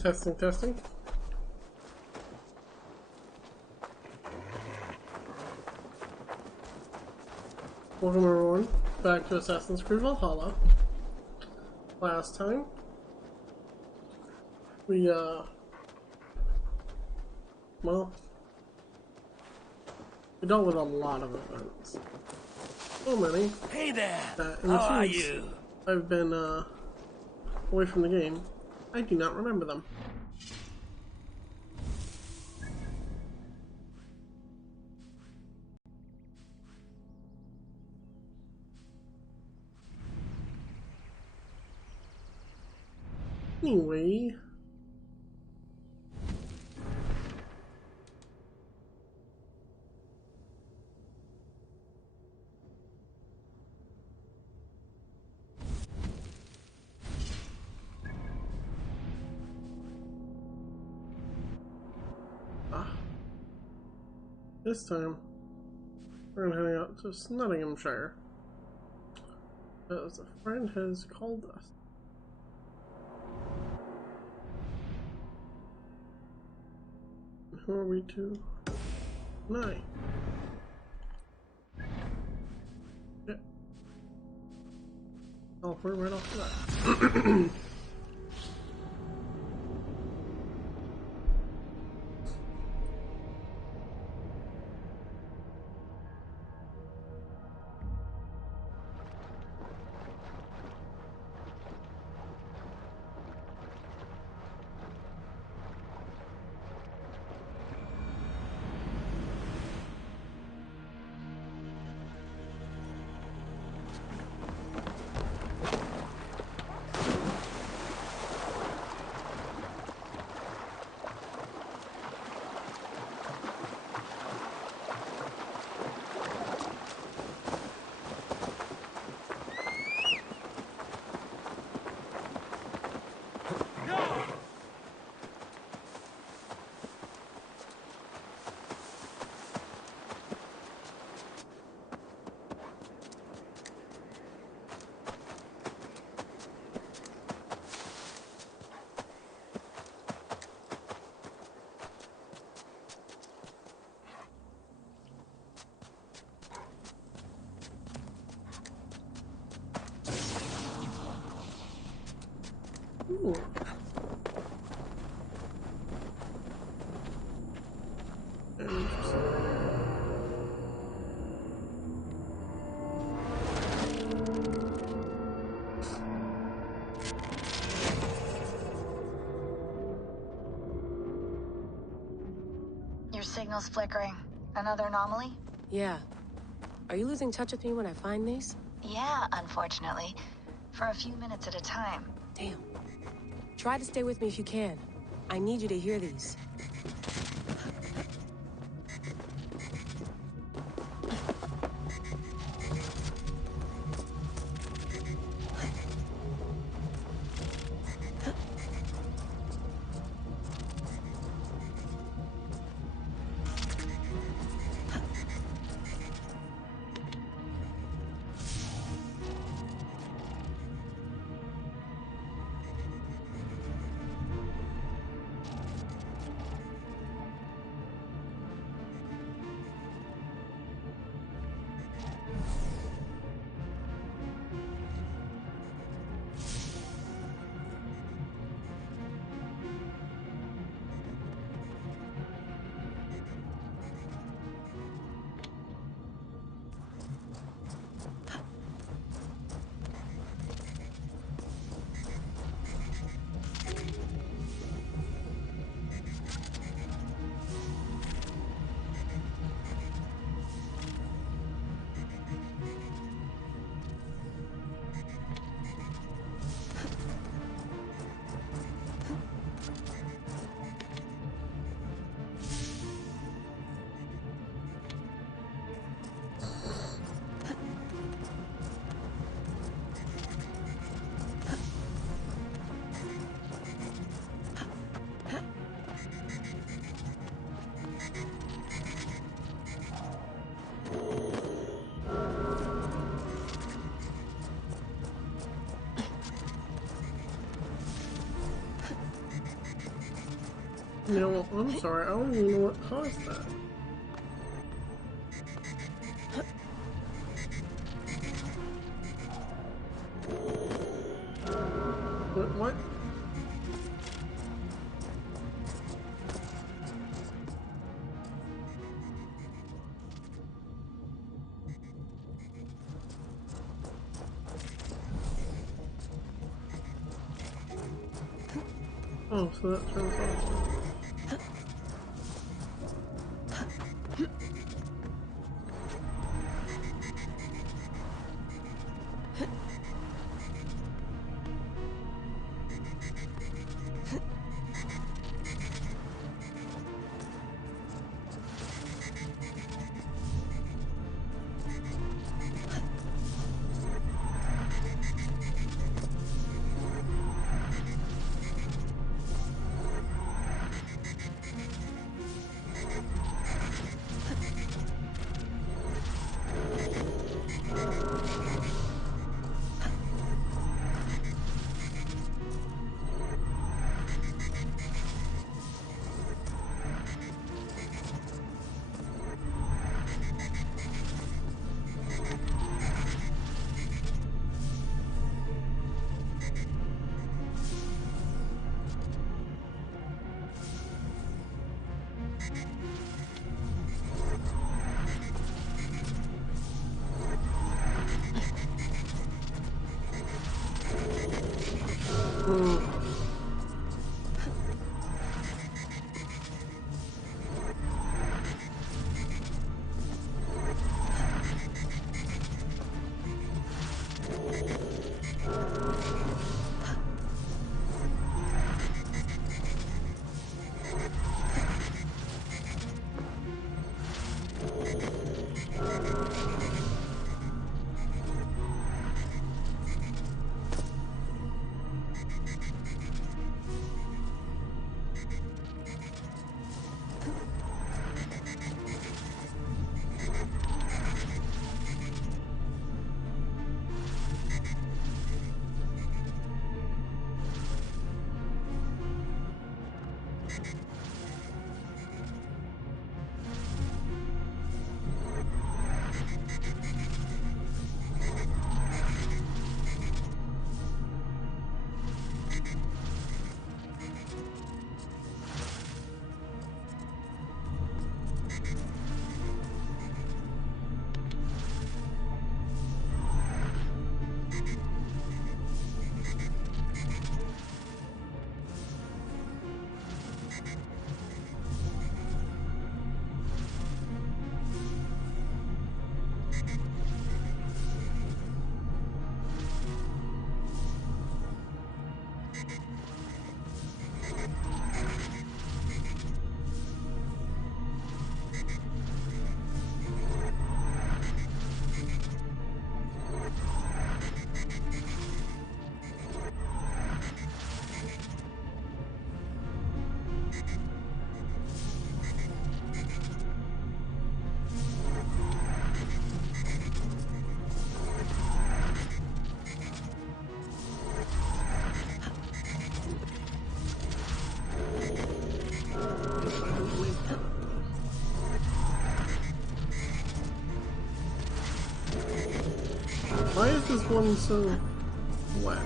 Testing, testing. Welcome everyone back to Assassin's Creed Valhalla. Last time, we, well, we dealt with a lot of events. So many. Hey there! That in How the are few weeks you? I've been, away from the game, I do not remember them. Anyway, this time we're gonna head out to Nottinghamshire because a friend has called us. Who are we to? Nine. Yeah. Teleport right off the bat. Ooh. Interesting. Your signal's flickering. Another anomaly? Yeah. Are you losing touch with me when I find these? Yeah, unfortunately. For a few minutes at a time. Damn. Try to stay with me if you can. I need you to hear these. You know what? I'm sorry, I don't even know what caused that. What? Oh, so that turns off. Hmm. Why is this one so wet?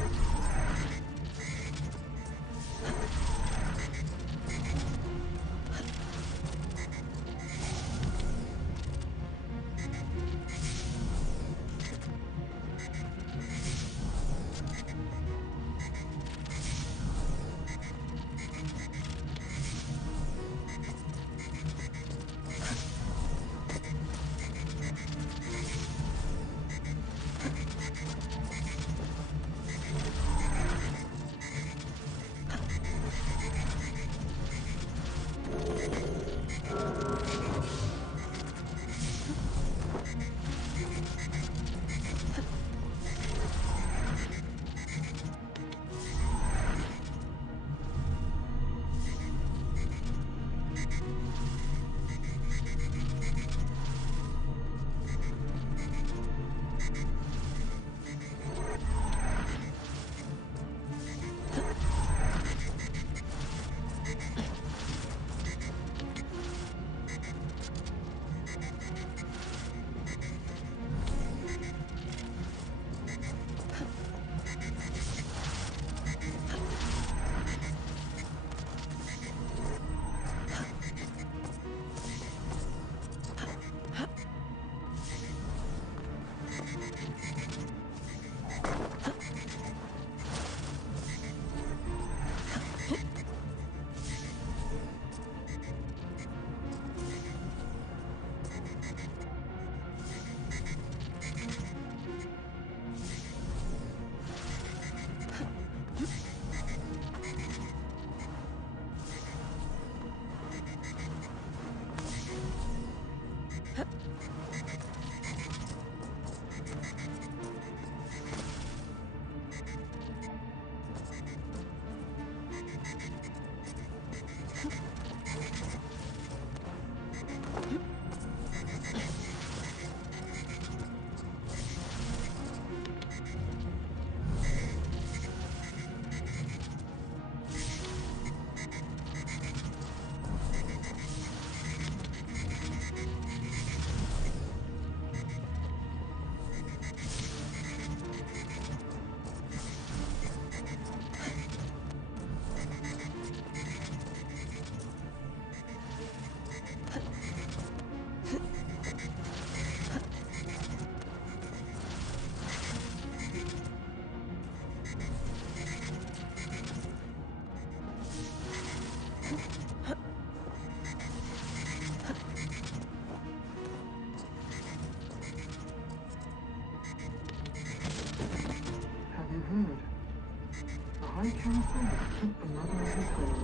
my counsel is keep the mother of her soul.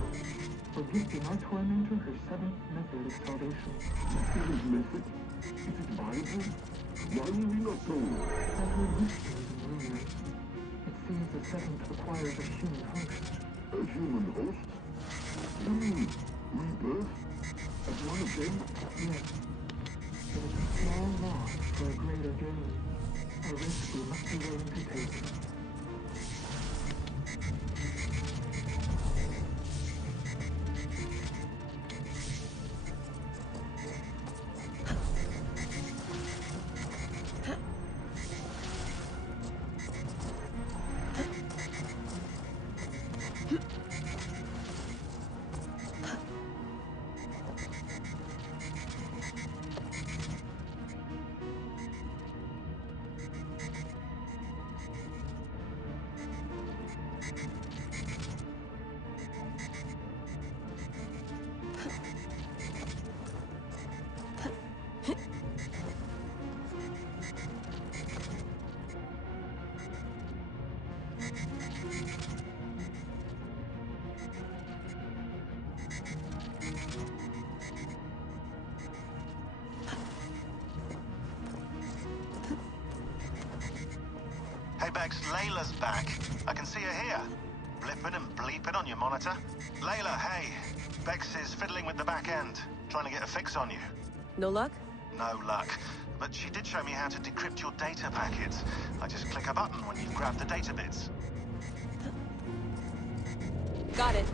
For gifting our tormentor her seventh method of salvation. Seventh method? Is it Bible? Why will we not go? I've heard whispers and rumors. It seems the seventh requires a human host. A human host? Rebirth? As one of them? Yes. It is a small loss for a greater gain. A risk we must be willing to take. Hey Bex, Layla's back. I can see her here. Blipping and bleeping on your monitor. Layla, hey. Bex is fiddling with the back end, trying to get a fix on you. No luck? No luck. But she did show me how to decrypt your data packets. I just click a button when you've grabbed the data bits. Got it.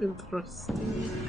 Interesting.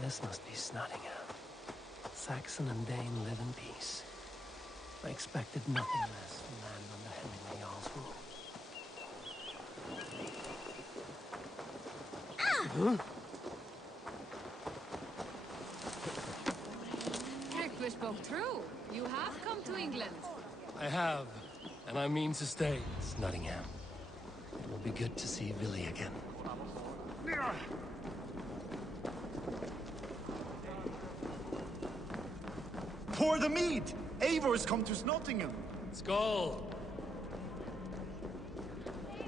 This must be Snottingham. Saxon and Dane live in peace. I expected nothing less from land under Henry Jarl's rule. Heck, spoke true. You have come to England. I have, and I mean to stay. Snottingham. It will be good to see Villy again. Pour the mead! Eivor's come to Snottingham. Skull!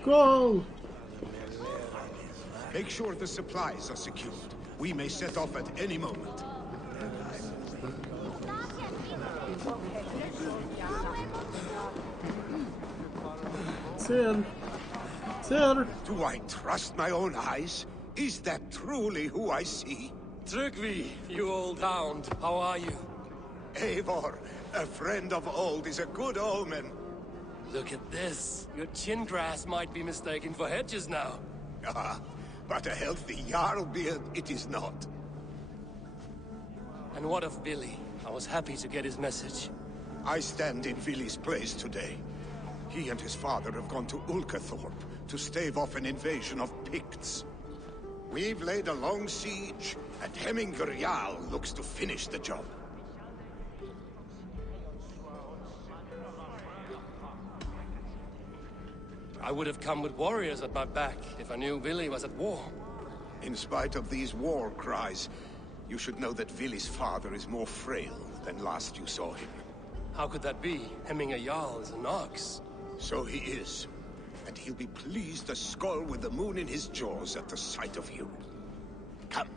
Go! Make sure the supplies are secured. We may set off at any moment. Sid. Sid. Do I trust my own eyes? Is that truly who I see? Trygvi, you old hound, how are you? Eivor, a friend of old, is a good omen. Look at this. Your chin grass might be mistaken for hedges now. Ah, but a healthy Jarl beard it is not. And what of Villy? I was happy to get his message. I stand in Villy's place today. He and his father have gone to Ulkathorpe to stave off an invasion of Picts. We've laid a long siege, and Hemminger Jarl looks to finish the job. I would have come with warriors at my back if I knew Villy was at war. In spite of these war cries, you should know that Villy's father is more frail than last you saw him. How could that be? Hemminger Jarl is an ox. So he is. And he'll be pleased as Skull with the moon in his jaws at the sight of you. Come,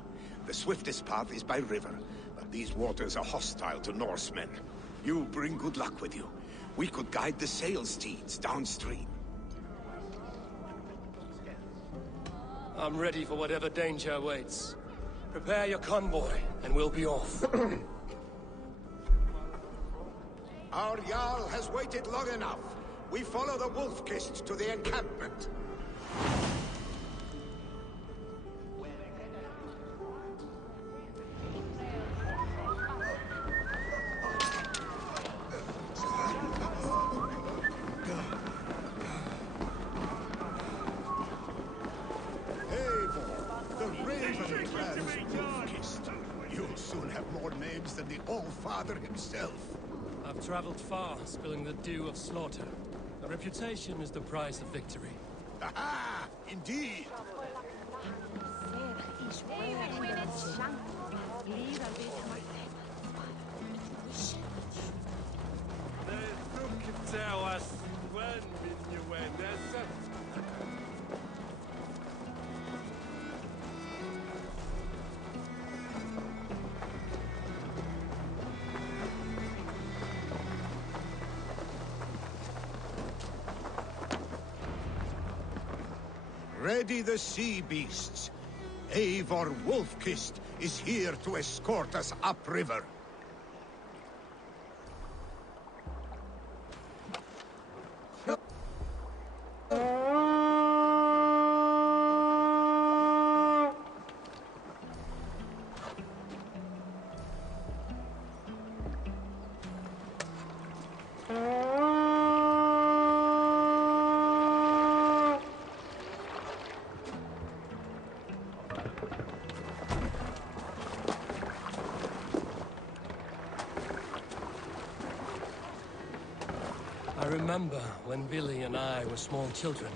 the swiftest path is by river, but these waters are hostile to Norsemen. You bring good luck with you. We could guide the sail steeds downstream. I'm ready for whatever danger awaits. Prepare your convoy, and we'll be off. Our Jarl has waited long enough. We follow the Wolf-Kist to the encampment. crimes than the All-Father himself. I've traveled far, spilling the dew of slaughter. A reputation is the price of victory. Aha! Indeed! Ready the sea beasts. Eivor Wolfkist is here to escort us upriver. I remember when Billy and I were small children.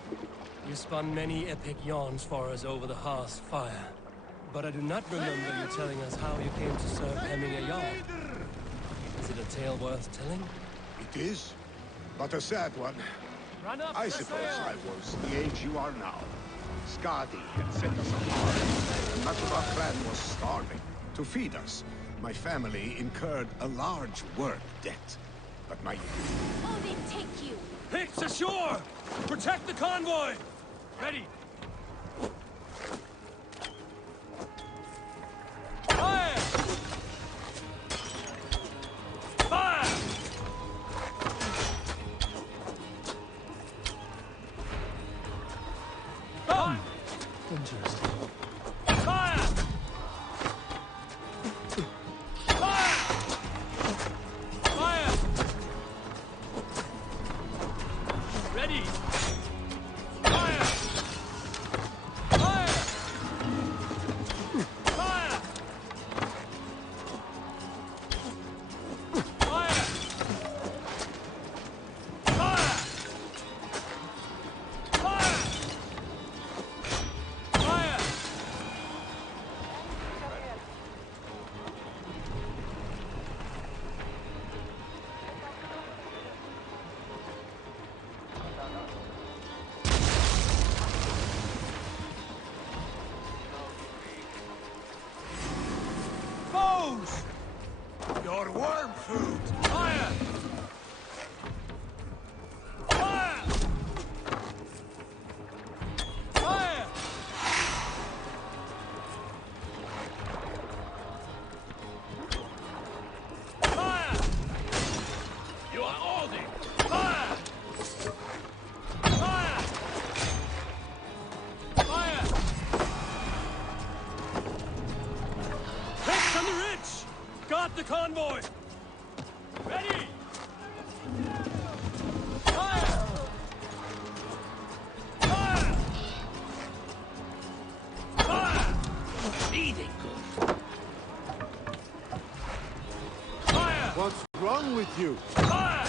You spun many epic yarns for us over the hearth's fire. But I do not remember you telling us how you came to serve Hemming a yarn. Is it a tale worth telling? It is, but a sad one. Run up, I suppose I was the age you are now. Skadi had set us apart. Much of our clan was starving. To feed us, my family incurred a large work debt. But my... Oh, they take you! Picks ashore! Protect the convoy! Ready! Fire! Fire! Oh! Interesting. Fire! Fire! Fire! Ready! Fire! Fire! Fire! Fire! Fire! Fire! Fire! Foes! Your worm food! Fire! Fire! Fire! Fire! You are holding! Fire! Fire! Fire! Hits on the ridge! Got the convoy! Ready! Fire! Fire! Fire! Eating good. Fire! What's wrong with you? Fire!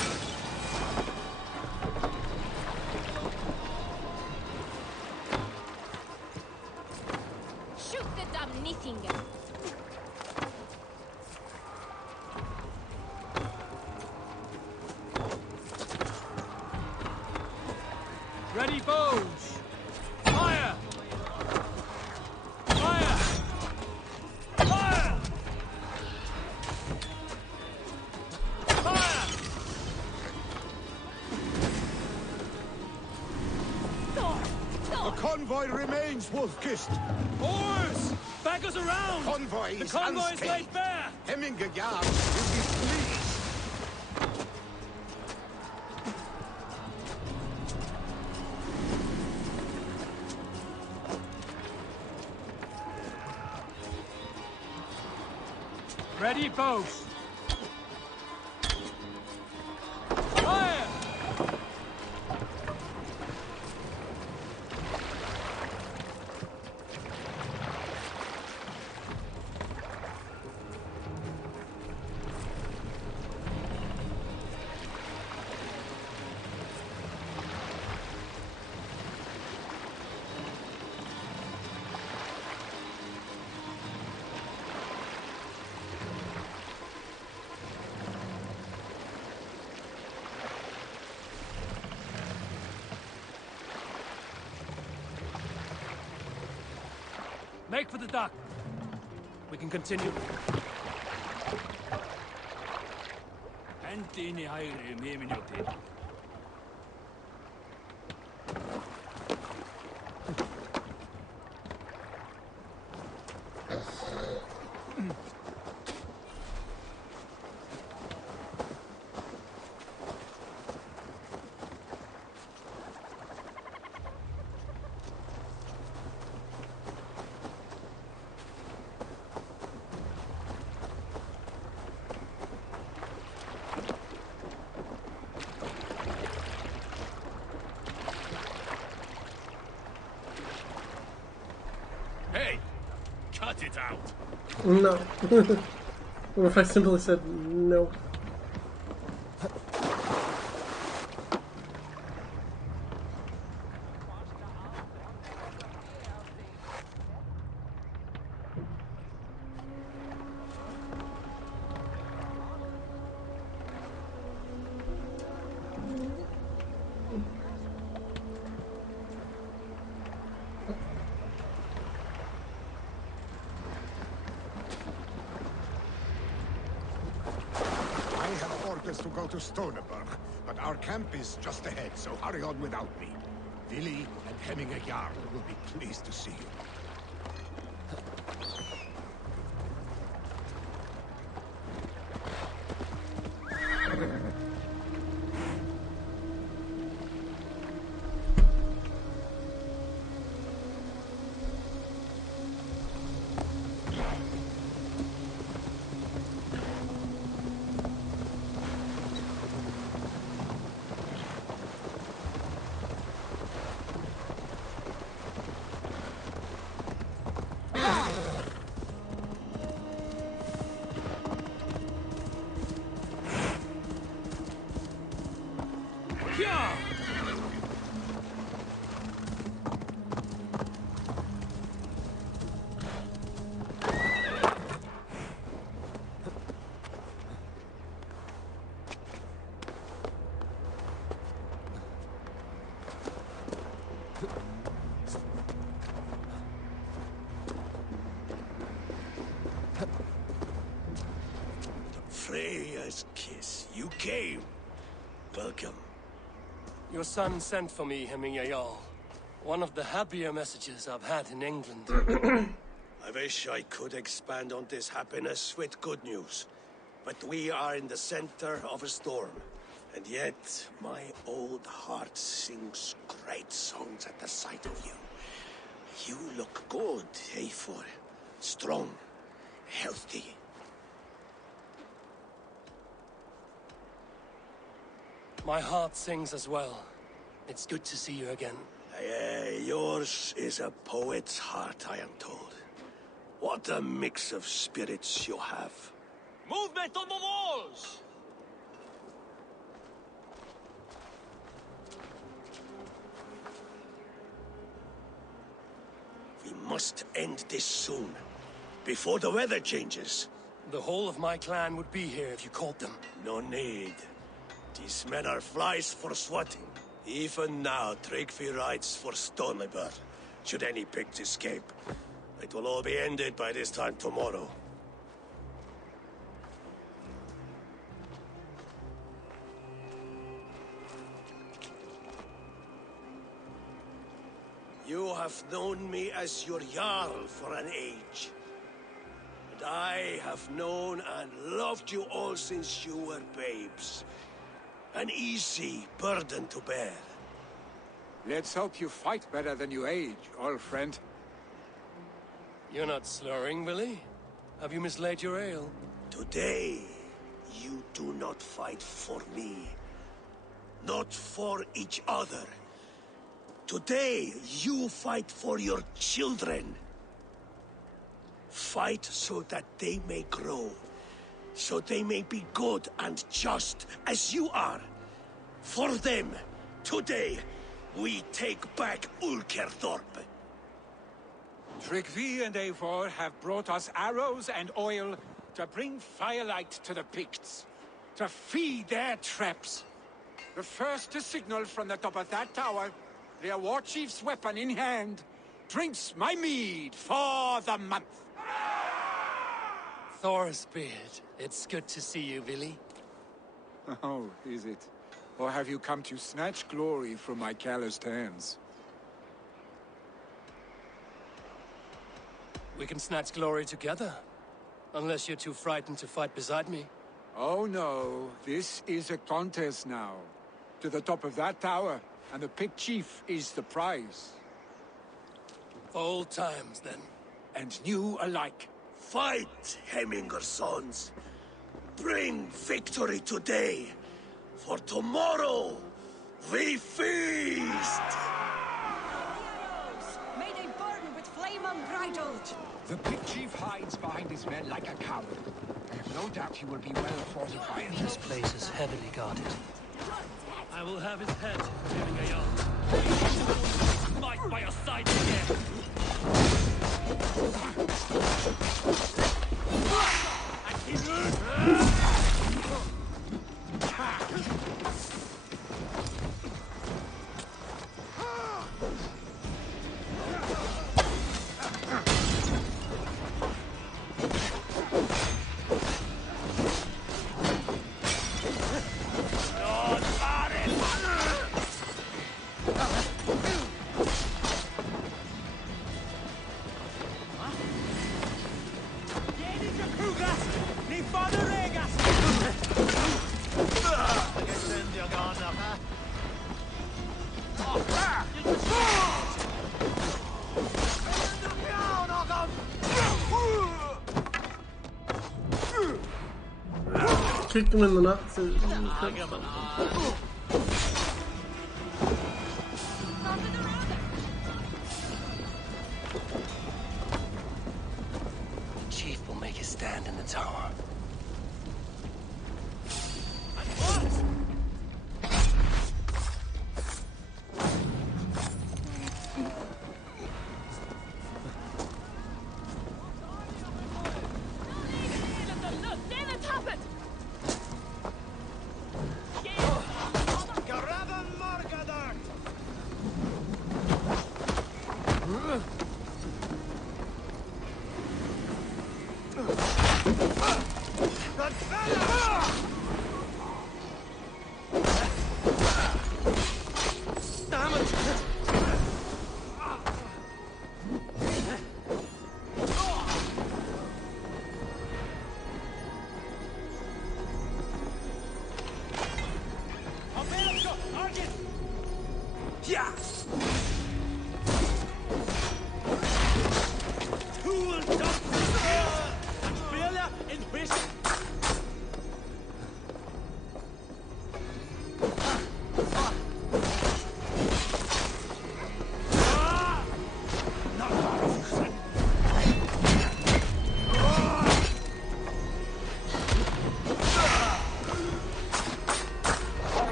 Shoot the damn knitting! Ready, foes! Fire! Fire! Fire! Fire! The convoy remains, Wolfkist! Oars! Back us around! Convoy The is convoy is unscathed. laid bare! Hemingayard will be pleased. Ready, foes! Fire! Make for the dock. We can continue. Hey, cut it out. No. What if I simply said no? To go to Stoneberg, but our camp is just ahead, so hurry on without me. Willy and Hemminger Jarl will be pleased to see you. Freya's kiss. You came. Welcome. Your son sent for me, Hemminger Jarl. One of the happier messages I've had in England. I wish I could expand on this happiness with good news. But we are in the center of a storm. And yet, my old heart sings great songs at the sight of you. You look good, Eivor. Strong, healthy. My heart sings as well. It's good to see you again. Yours is a poet's heart, I am told. What a mix of spirits you have. Movement on the walls! We must end this soon, before the weather changes. The whole of my clan would be here if you called them. No need. These men are flies for swatting. Even now, Tryggvi rides for Stoneberg, should any pigs escape. It will all be ended by this time tomorrow. You have known me as your Jarl for an age. And I have known and loved you all since you were babes. An easy burden to bear. Let's hope you fight better than you age, old friend. You're not slurring, Willy? Have you mislaid your ale? Today, you do not fight for me. Not for each other. Today, you fight for your children. Fight so that they may grow. So they may be good and just as you are. For them, today, we take back Ulkerthorpe. Tryggvi and Eivor have brought us arrows and oil to bring firelight to the Picts, to feed their traps. The first to signal from the top of that tower, their war chief's weapon in hand, drinks my mead for the month. Thor's beard. It's good to see you, Billy. Oh, is it? Or have you come to snatch glory from my calloused hands? We can snatch glory together. Unless you're too frightened to fight beside me. Oh no, this is a contest now. To the top of that tower, and the Pict Chief is the prize. For old times, then. And new alike. Fight, Hemminger's sons. Bring victory today, for tomorrow we feast! May they burn with flame unbridled! The Pict Chief hides behind his men like a coward. I have no doubt he will be well fortified. This place is heavily guarded. I will have his head, giving a yarn. Smite by your side again! Kicked him in the nuts. The chief will make his stand in the tower.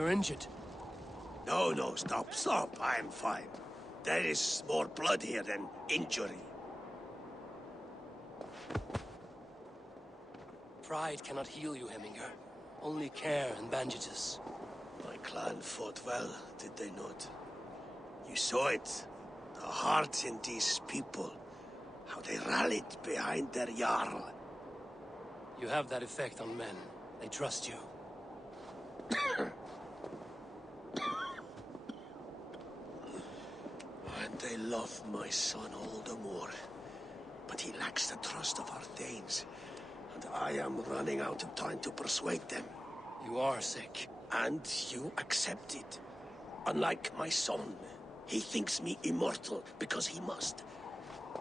You're injured. No, no, stop, stop. I'm fine. There is more blood here than injury. Pride cannot heal you, Heminger. Only care and bandages. My clan fought well, did they not? You saw it. The heart in these people. How they rallied behind their Jarl. You have that effect on men. They trust you. And they love my son all the more. But he lacks the trust of our Danes. And I am running out of time to persuade them. You are sick. And you accept it. Unlike my son, he thinks me immortal because he must.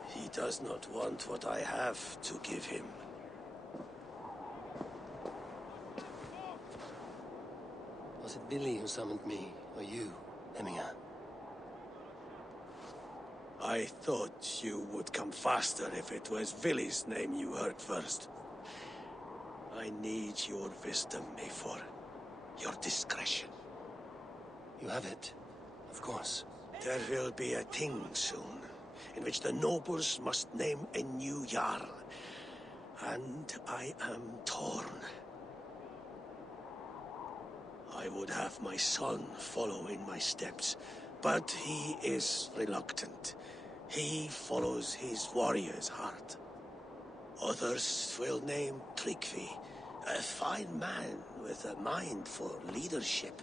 He does not want what I have to give him. Was it Billy who summoned me, or you, Heminger? I thought you would come faster if it was Villy's name you heard first. I need your wisdom, Mayfor. Your discretion. You have it, of course. There will be a thing soon, in which the nobles must name a new Jarl. And I am torn. I would have my son follow in my steps, but he is reluctant. He follows his warrior's heart. Others will name Tryggvi, a fine man with a mind for leadership.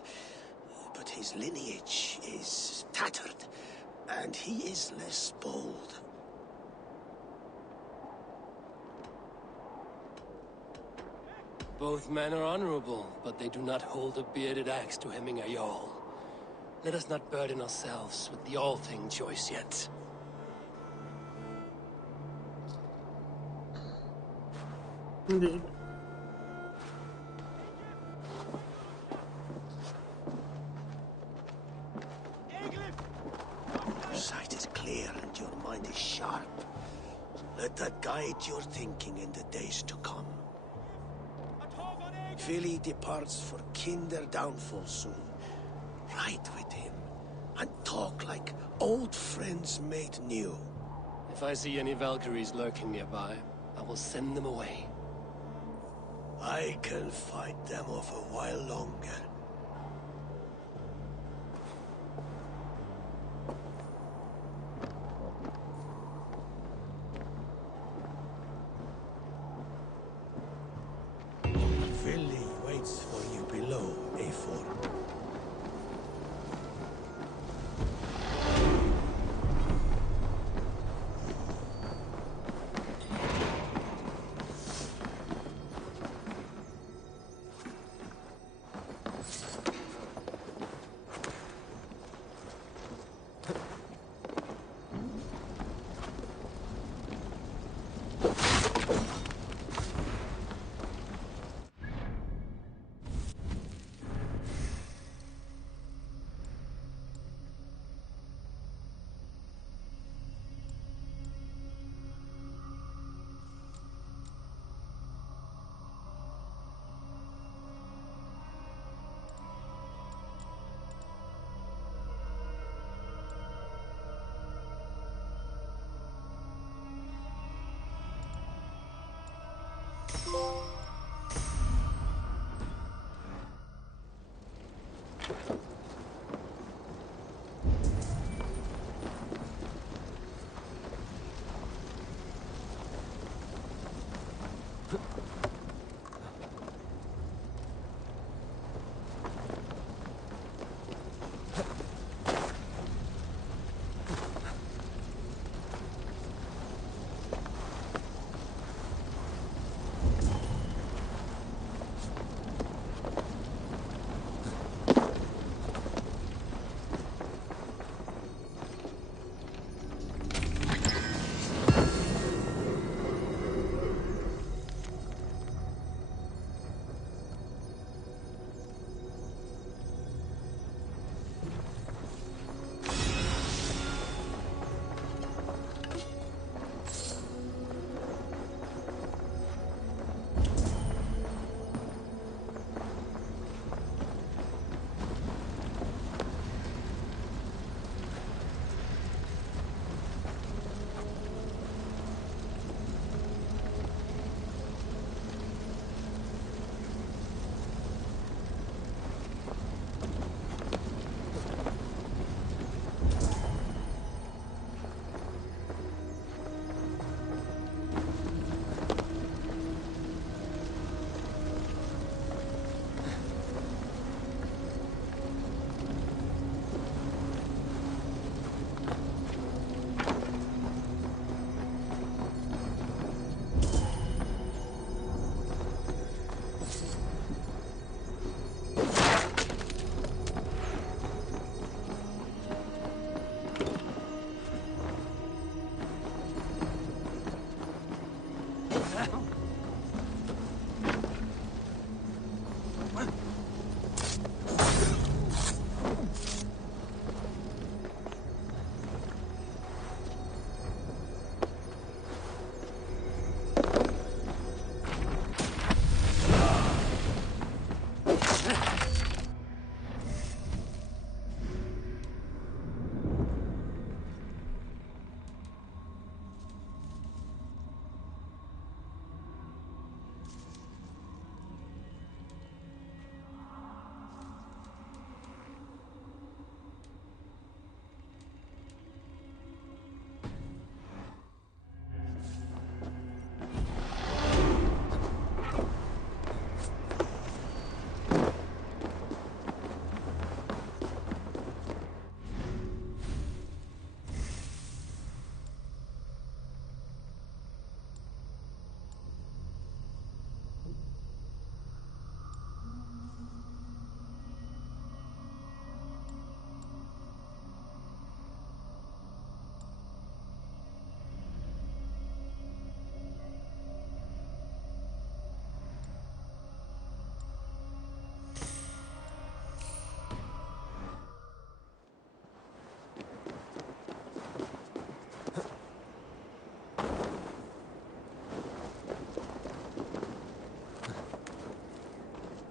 But his lineage is tattered, and he is less bold. Both men are honorable, but they do not hold a bearded axe to Heminger Jarl. Let us not burden ourselves with the all-thing choice yet. Indeed. Your sight is clear and your mind is sharp. Let that guide your thinking in the days to come. Vili departs for Kinder downfall soon. Ride with him, and talk like old friends made new. If I see any Valkyries lurking nearby, I will send them away. I can fight them off a while longer. Vili waits for you below, A4.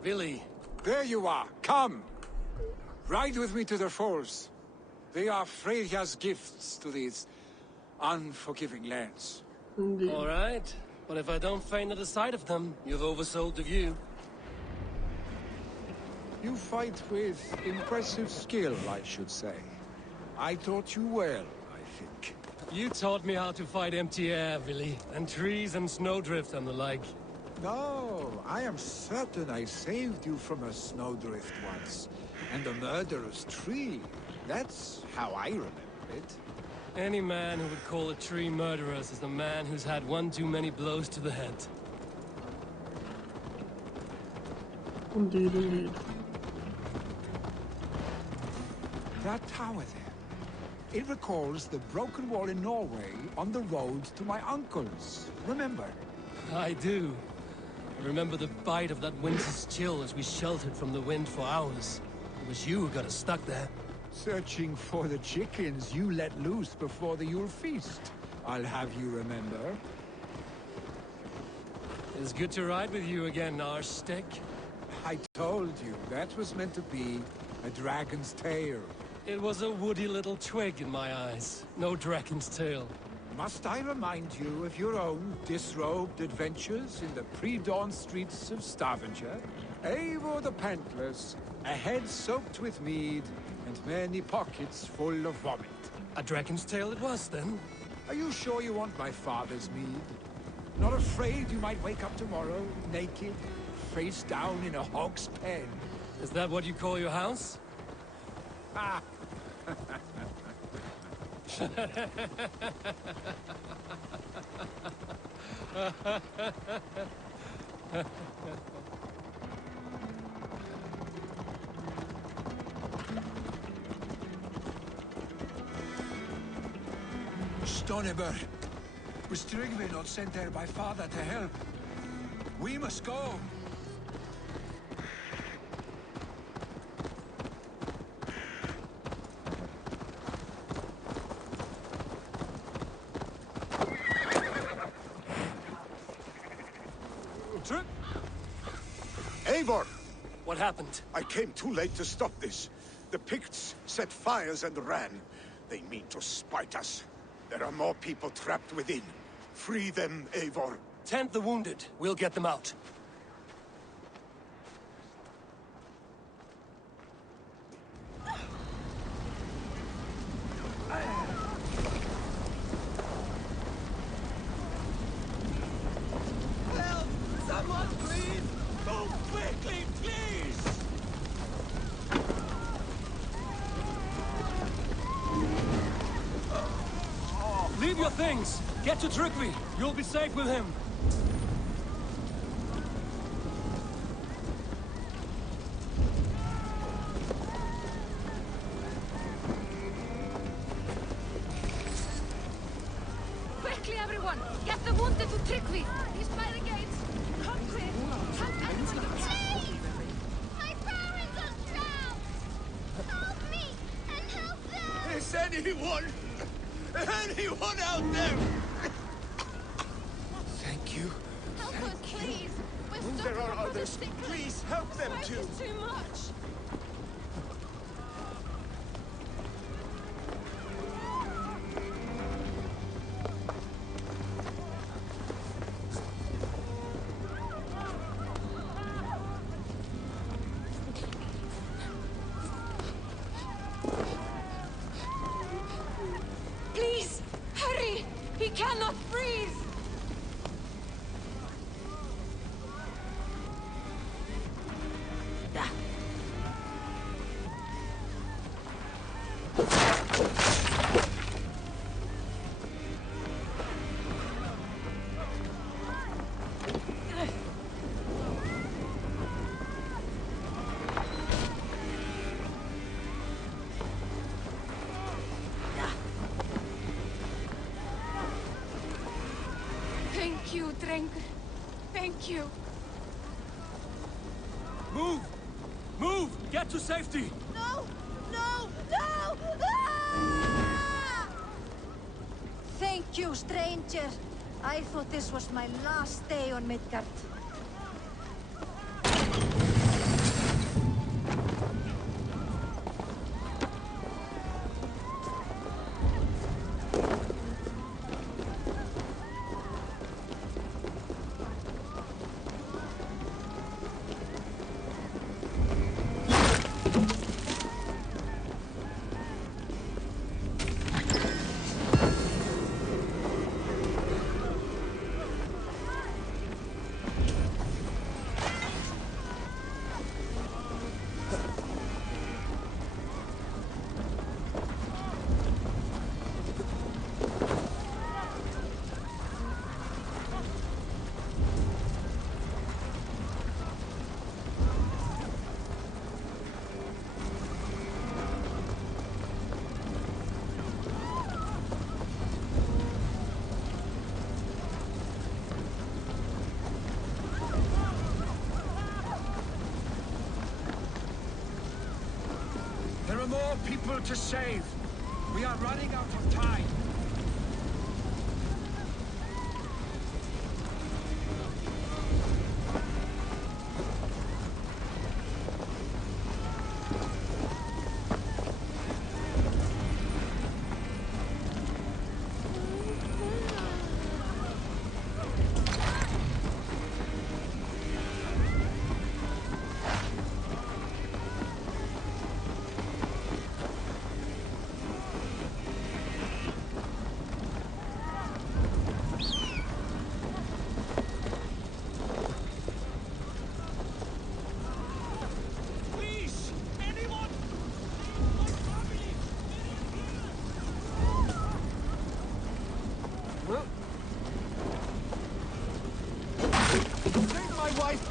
Billy. There you are. Come. Ride with me to the falls. They are Freya's gifts to these unforgiving lands. All right. But if I don't faint at the sight of them, you've oversold the view. You fight with impressive skill, I should say. I taught you well, I think. You taught me how to fight empty air, Billy, and trees and snowdrift and the like. No, I am certain I saved you from a snowdrift once, and a murderous tree. That's how I remember it. Any man who would call a tree murderous is a man who's had one too many blows to the head. Indeed, indeed. That tower there. It recalls the broken wall in Norway on the road to my uncle's. Remember? I do. I remember the bite of that winter's chill as we sheltered from the wind for hours. It was you who got us stuck there. Searching for the chickens you let loose before the Yule feast. I'll have you remember. It's good to ride with you again, Arstick. I told you, that was meant to be a dragon's tail. It was a woody little twig in my eyes. No dragon's tail. Must I remind you of your own disrobed adventures in the pre-dawn streets of Stavanger? Eivor the Pantless, a head soaked with mead, and many pockets full of vomit. A dragon's tail it was, then? Are you sure you want my father's mead? Not afraid you might wake up tomorrow, naked, face down in a hog's pen? Is that what you call your house? Ah! Stoneber, was Tryggvi not sent there by father to help? We must go. Eivor! What happened? I came too late to stop this. The Picts set fires and ran. They mean to spite us. There are more people trapped within. Free them, Eivor. Tend the wounded. We'll get them out. Help! Someone, please! Move quickly, please! Leave your things! Get to Tryggvi! You'll be safe with him! Quickly, everyone! Get the wounded to Tryggvi! He's by the gates! Come quick! Help anyone! Please! My parents are drowned! Help me! And help them! Is anyone out there? Thank you. Help us, please! We're stuck There are with the others. sick. Please help them Work too. is too much. Please, hurry! He cannot breathe! Thank you, Drengur. Thank you. Move! Move! Get to safety! No! No! No! Ah! Thank you, stranger. I thought this was my last day on Midgard. more people to save. We are running out of time.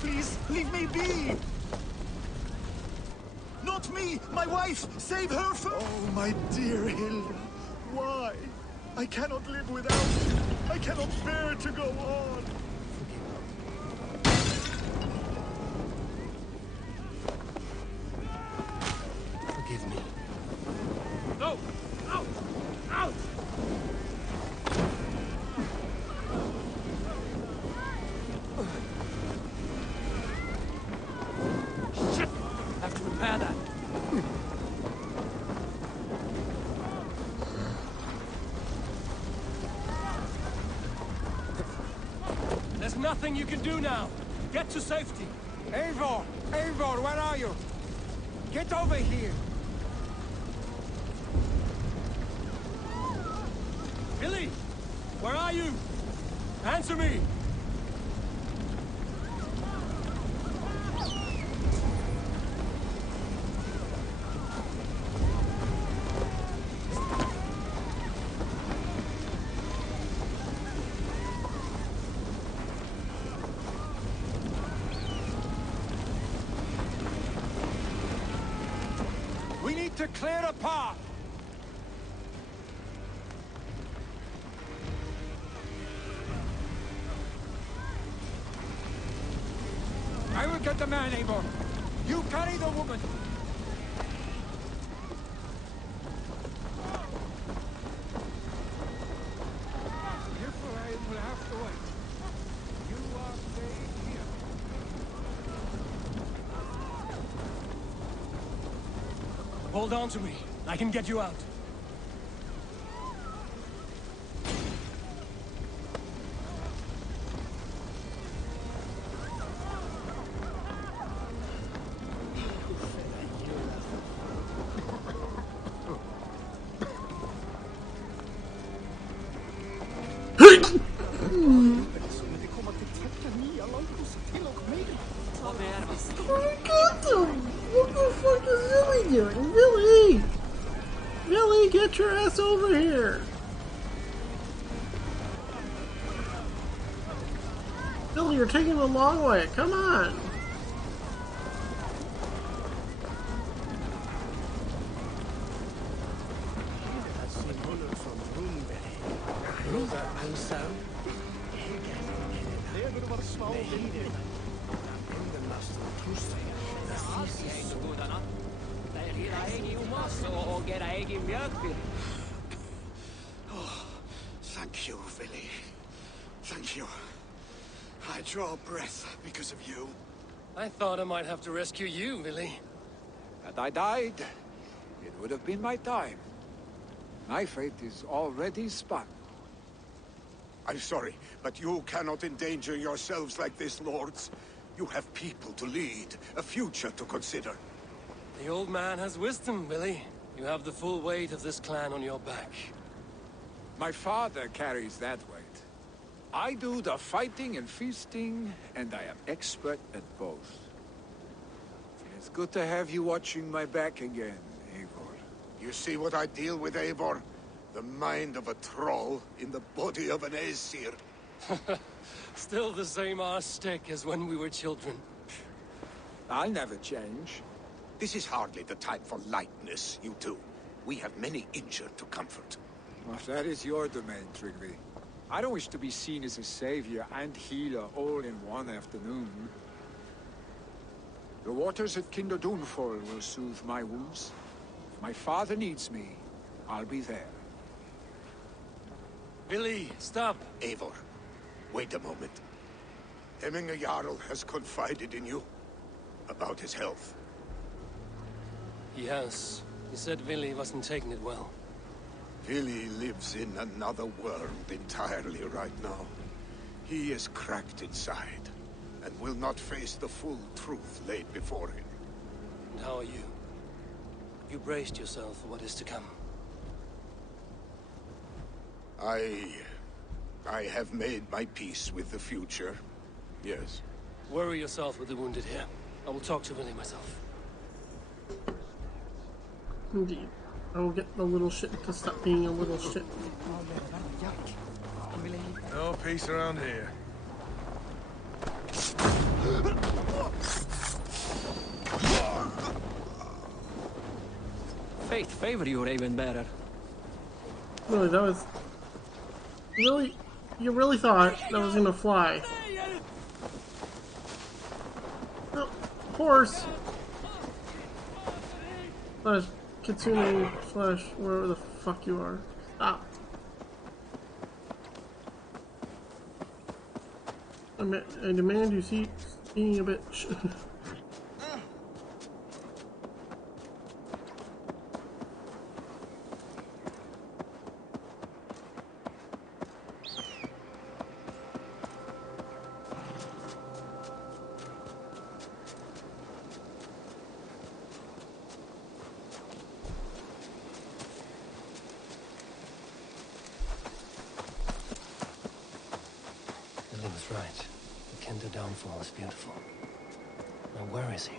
Please, leave me be! Not me! My wife! Save her first! Oh, my dear Hilda. Why? I cannot live without you. I cannot bear to go on. Forgive me. No! Out! Out! Shit! Have to repair that. There's nothing you can do now. Get to safety. Eivor! Eivor, where are you? Get over here! Billy! Where are you? Answer me! We need to clear a path! I will get the man, Eivor. You carry the woman. Ephraim will have to wait. You are staying here. Hold on to me. I can get you out. What the fuck is Billy doing? Billy! Billy, get your ass over here! Billy, you're taking the long way. Come on! Oh, thank you, Billy. Thank you. I draw breath because of you. I thought I might have to rescue you, Billy. Had I died, it would have been my time. My fate is already spun. I'm sorry, but you cannot endanger yourselves like this, lords. You have people to lead, a future to consider. The old man has wisdom, Billy. You have the full weight of this clan on your back. My father carries that weight. I do the fighting and feasting, and I am expert at both. It's good to have you watching my back again, Eivor. You see what I deal with, Eivor? The mind of a troll in the body of an Aesir. Still the same arse stick as when we were children. I'll never change. This is hardly the time for lightness, you two. We have many injured to comfort. Well, that is your domain, Trigby. I don't wish to be seen as a savior and healer all in one afternoon. The waters at Kinderdunfall will soothe my wounds. If my father needs me, I'll be there. Billy, stop! Eivor, wait a moment. Hemminger Jarl has confided in you about his health. He has. He said Billy wasn't taking it well. Billy lives in another world entirely right now. He is cracked inside, and will not face the full truth laid before him. And how are you? You braced yourself for what is to come. I have made my peace with the future. Yes. Worry yourself with the wounded here. I will talk to Billy myself. Indeed. I will get the little shit to stop being a little shit. No peace around here. Fate favor you, Ravenbearer. Really, that was... Really? You really thought that was gonna fly? Oh, horse! Slash Kitsune slash wherever the fuck you are. Stop. I demand you cease being a bitch. Billy was right. The Kinder downfall is beautiful. Now where is he?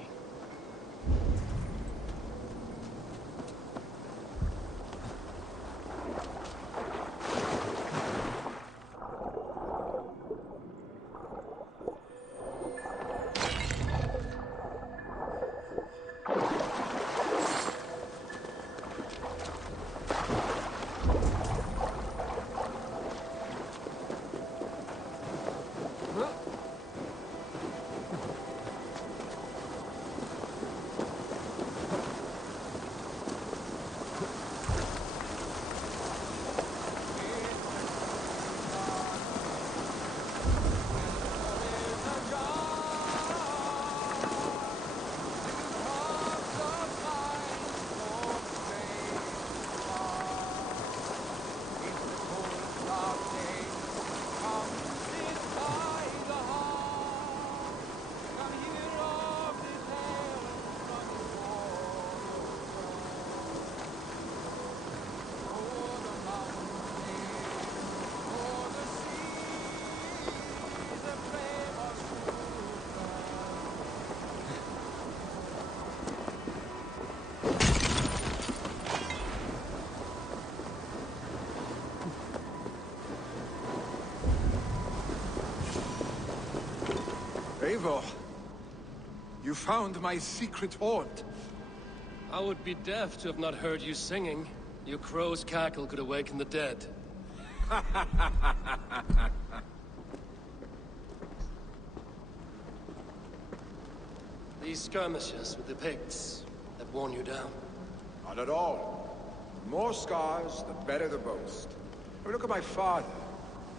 Eivor, you found my secret haunt. I would be deaf to have not heard you singing. Your crow's cackle could awaken the dead. These skirmishes with the pigs have worn you down. Not at all. The more scars, the better the boast. I mean, look at my father.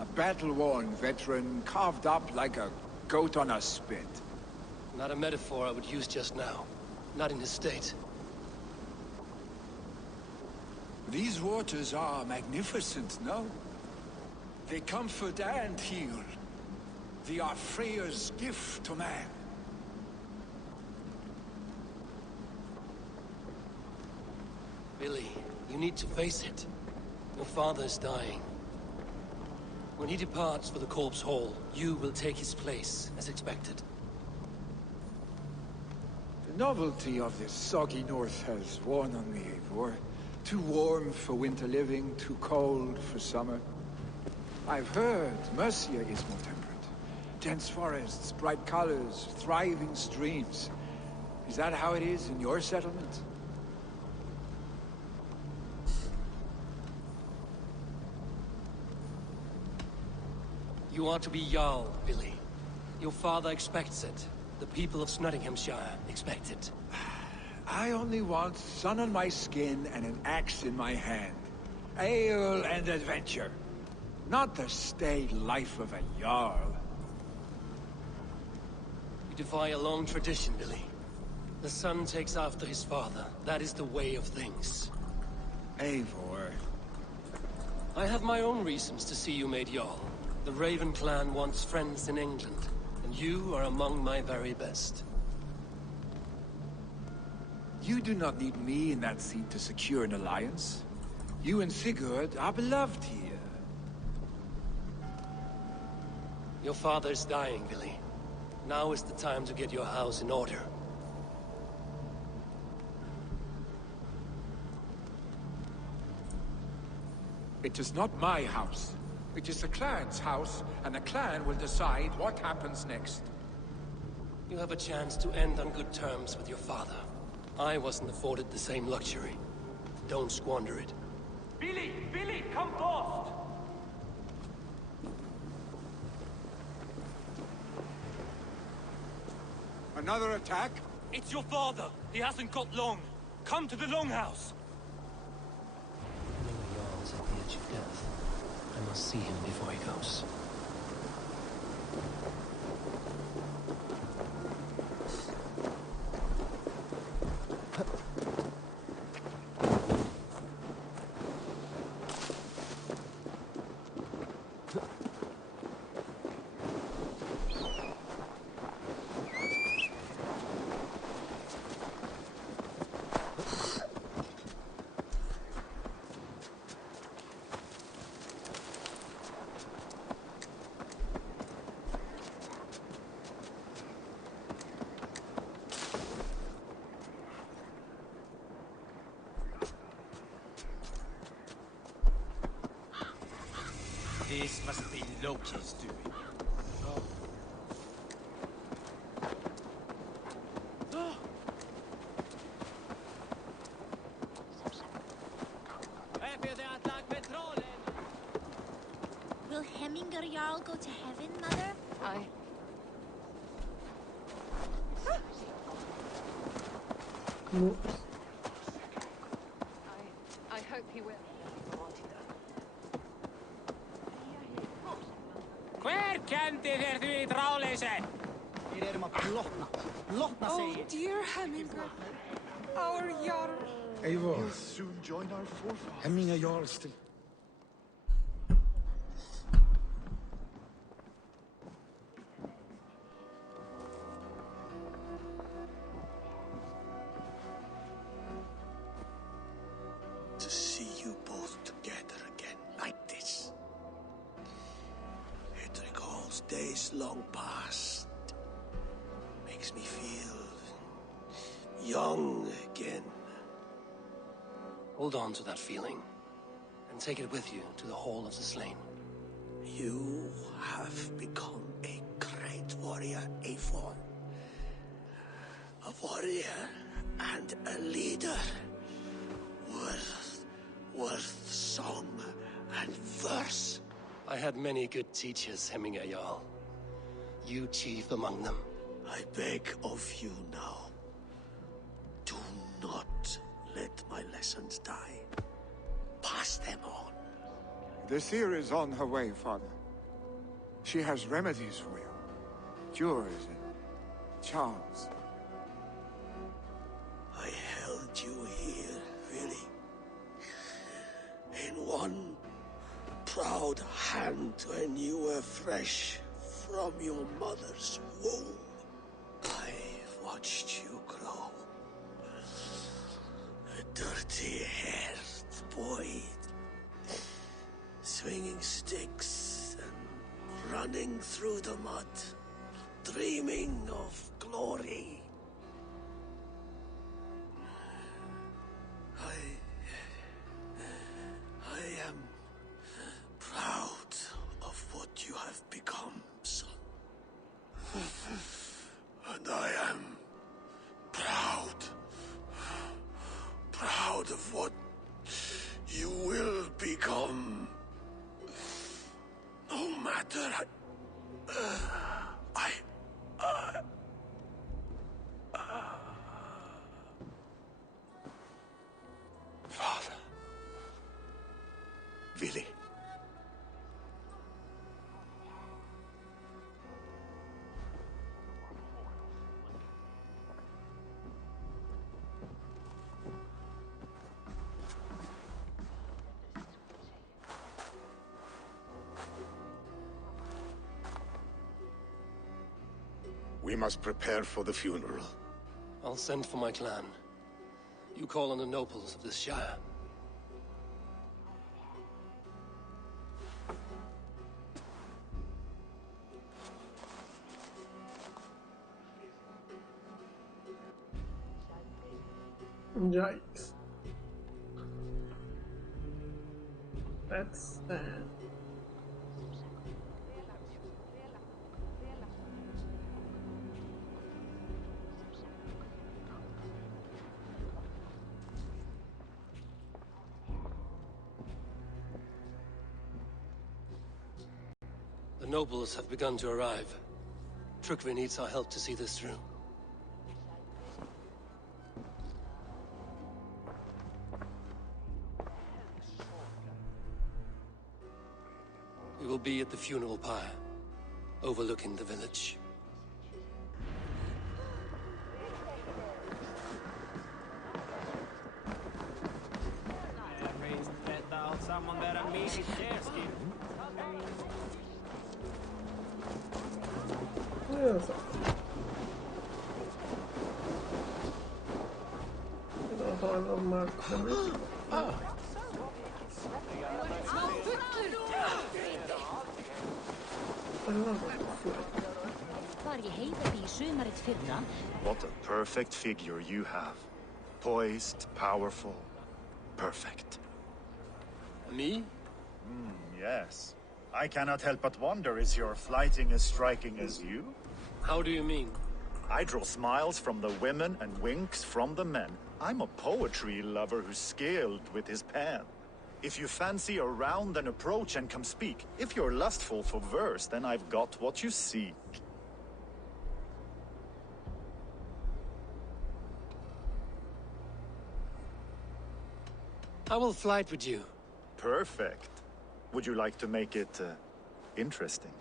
A battle-worn veteran, carved up like a goat on a spit. Not a metaphor I would use just now. Not in his state. These waters are magnificent, no? They comfort and heal. They are Freya's gift to man. Billy, you need to face it. Your father's dying. When he departs for the Corpse Hall, you will take his place, as expected. The novelty of this soggy north has worn on me, Eivor. Too warm for winter living, too cold for summer. I've heard Mercia is more temperate. Dense forests, bright colors, thriving streams. Is that how it is in your settlement? You are to be Jarl, Billy. Your father expects it. The people of Snottinghamshire expect it. I only want sun on my skin and an axe in my hand. Ale and adventure. Not the staid life of a Jarl. You defy a long tradition, Billy. The son takes after his father. That is the way of things. Eivor. I have my own reasons to see you made Jarl. The Raven clan wants friends in England, and you are among my very best. You do not need me in that seat to secure an alliance. You and Sigurd are beloved here. Your father is dying, Billy. Now is the time to get your house in order. It is not my house. It is the clan's house, and the clan will decide what happens next. You have a chance to end on good terms with your father. I wasn't afforded the same luxury. Don't squander it. Billy! Billy, come fast! Another attack? It's your father! He hasn't got long! Come to the Longhouse! Jarl's at the edge of death. I must see him before he goes. This must be Loki's doing. Will Hemminger Jarl go to heaven, Mother? I hope he will. Hver kendi þér því tráleysi? Við erum að blotna. Blotna Oh, segir. dear Hemminger. Our Jarl. Eivor. He'll soon join our forefathers. Hemminger Jarl still. To see you both together again like this. It recalls days long past. Makes me feel young again. Hold on to that feeling, and take it with you to the Hall of the Slain. You have become a great warrior, Eivor. A warrior and a leader. Worth song and verse. I had many good teachers, Hemminger Jarl. You chief among them. I beg of you now. Do not let my lessons die. Pass them on. The seer is on her way, Father. She has remedies for you. Cures and charms. I held you here, really. In one proud hand when you were fresh from your mother's womb. I watched you grow. A dirty-haired boy, swinging sticks and running through the mud, dreaming of glory. I am proud of what you have become, son. And I am proud of what you will become. No matter We must prepare for the funeral. I'll send for my clan. You call on the nobles of this shire. Yikes. That's sad. The nobles have begun to arrive. Trukvi needs our help to see this through. We will be at the funeral pyre, overlooking the village. Yes. I love my courage. I love it. What a perfect figure you have. Poised, powerful, perfect. Me? Yes. I cannot help but wonder, is your flighting as striking as you? How do you mean? I draw smiles from the women and winks from the men. I'm a poetry lover who's skilled with his pen. If you fancy a round, then approach and come speak. If you're lustful for verse, then I've got what you seek. I will flight with you. Perfect. Would you like to make it interesting?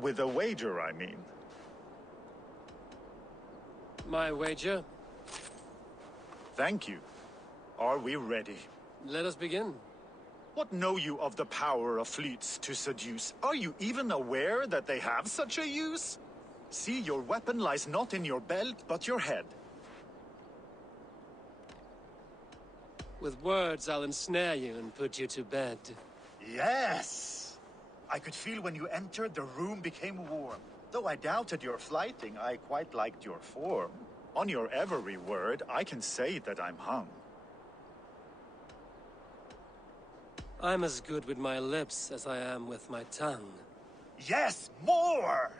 With a wager, I mean. My wager? Thank you. Are we ready? Let us begin. What know you of the power of fleets to seduce? Are you even aware that they have such a use? See, your weapon lies not in your belt, but your head. With words, I'll ensnare you and put you to bed. Yes! I could feel when you entered, the room became warm. Though I doubted your flighting, I quite liked your form. On your every word, I can say that I'm hung. I'm as good with my lips as I am with my tongue. Yes, more!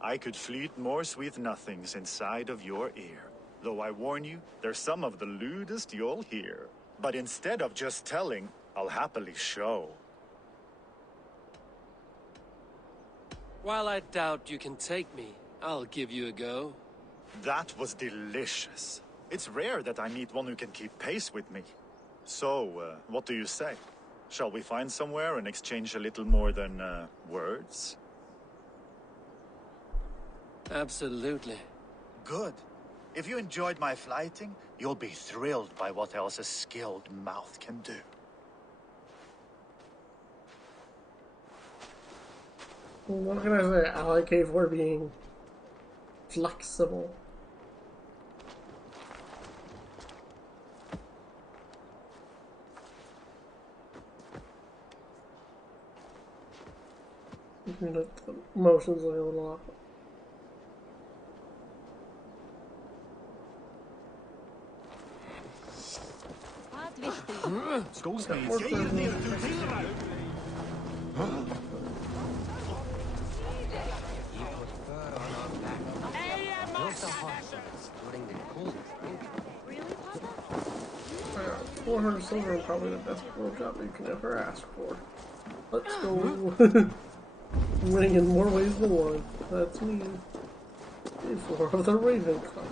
I could fleet more sweet nothings inside of your ear. Though I warn you, they're some of the lewdest you'll hear. But instead of just telling, I'll happily show. While I doubt you can take me, I'll give you a go. That was delicious. It's rare that I meet one who can keep pace with me. So, what do you say? Shall we find somewhere and exchange a little more than, words? Absolutely. Good. If you enjoyed my flighting, you'll be thrilled by what else a skilled mouth can do. What can I say? I like K4 being flexible. The motions like a little off. Excuse me. I got 400 silver and probably the best blowjob you can ever ask for. Let's go. Winning in more ways than one. That's me. A4 of the Raven Club.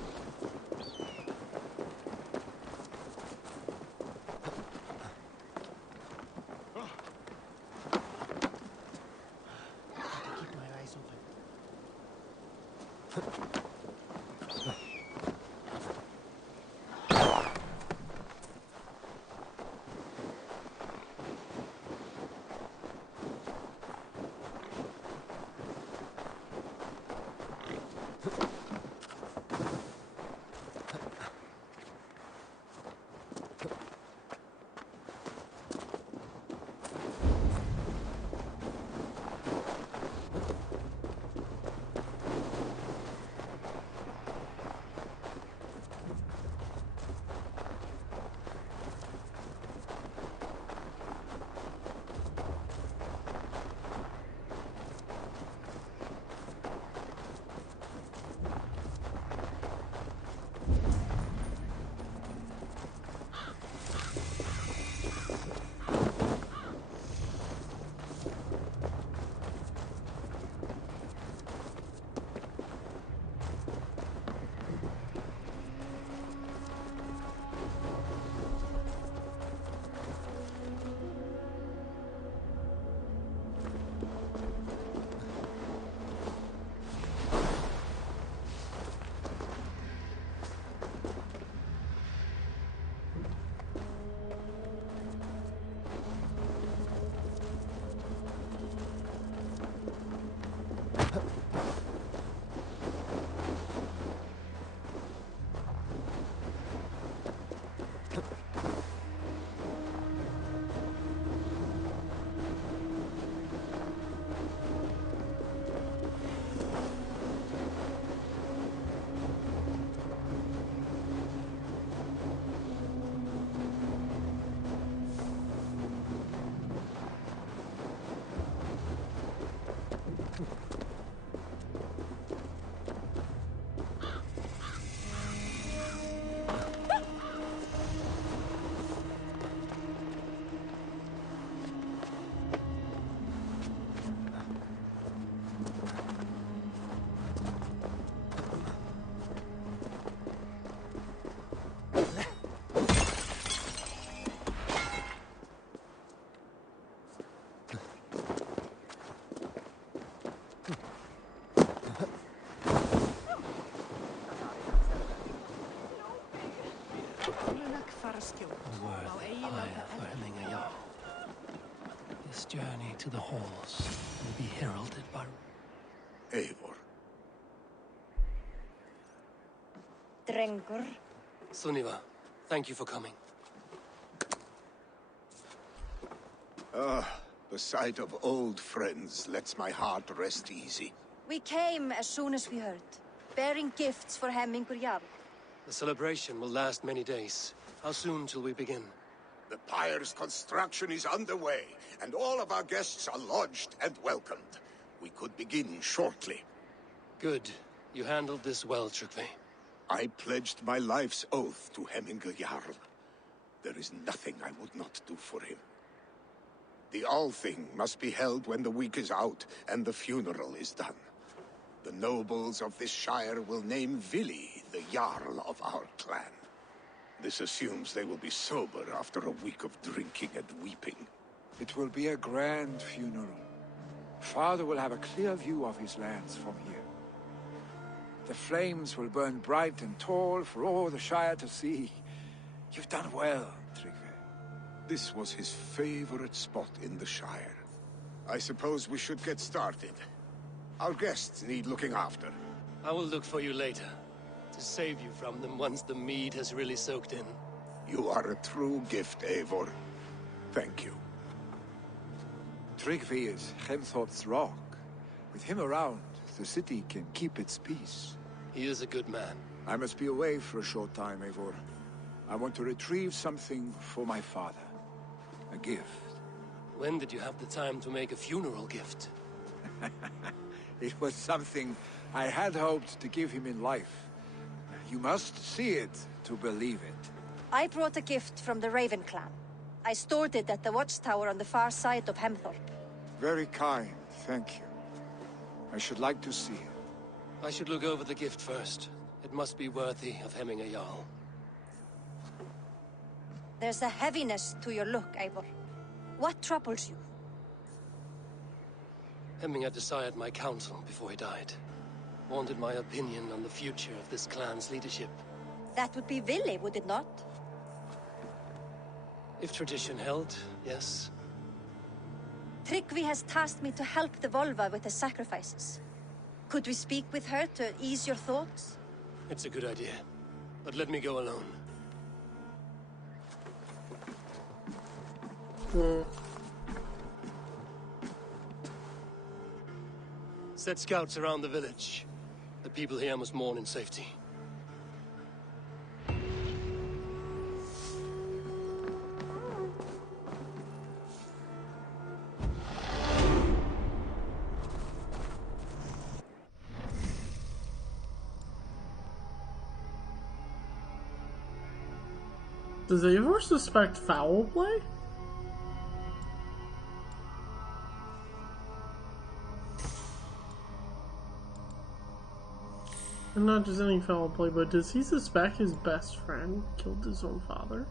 A word higher for hemming a yaw. This journey to the halls will be heralded by Eivor. Drengur. Sunniva. Thank you for coming. The sight of old friends lets my heart rest easy. We came as soon as we heard, bearing gifts for Hemmingur Jarl. The celebration will last many days. How soon till we begin? The pyre's construction is underway, and all of our guests are lodged and welcomed. We could begin shortly. Good. You handled this well, Tryggvi. I pledged my life's oath to Hemmingur Jarl. There is nothing I would not do for him. The Althing must be held when the week is out and the funeral is done. The nobles of this shire will name Vili the Jarl of our clan. This assumes they will be sober after a week of drinking and weeping. It will be a grand funeral. Father will have a clear view of his lands from here. The flames will burn bright and tall for all the Shire to see. You've done well, Tryggvi. This was his favorite spot in the Shire. I suppose we should get started. Our guests need looking after. I will look for you later, to save you from them once the mead has really soaked in. You are a true gift, Eivor. Thank you. Tryggvi is Hemthorp's rock. With him around, the city can keep its peace. He is a good man. I must be away for a short time, Eivor. I want to retrieve something for my father. A gift. When did you have the time to make a funeral gift? It was something I had hoped to give him in life. You must see it to believe it. I brought a gift from the Raven clan. I stored it at the watchtower on the far side of Hemthorp. Very kind, thank you. I should like to see it. I should look over the gift first. It must be worthy of hemming a jarl. There's a heaviness to your look, Eivor. What troubles you? Hemming had desired my counsel before he died. Wanted my opinion on the future of this clan's leadership. That would be Vili, would it not? If tradition held, yes. Tryggvi has tasked me to help the Volva with the sacrifices. Could we speak with her to ease your thoughts? It's a good idea. But let me go alone. Set scouts around the village. The people here must mourn in safety. Does Eivor suspect foul play? And not just any foul play, but does he suspect his best friend killed his own father?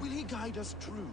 Will he guide us true?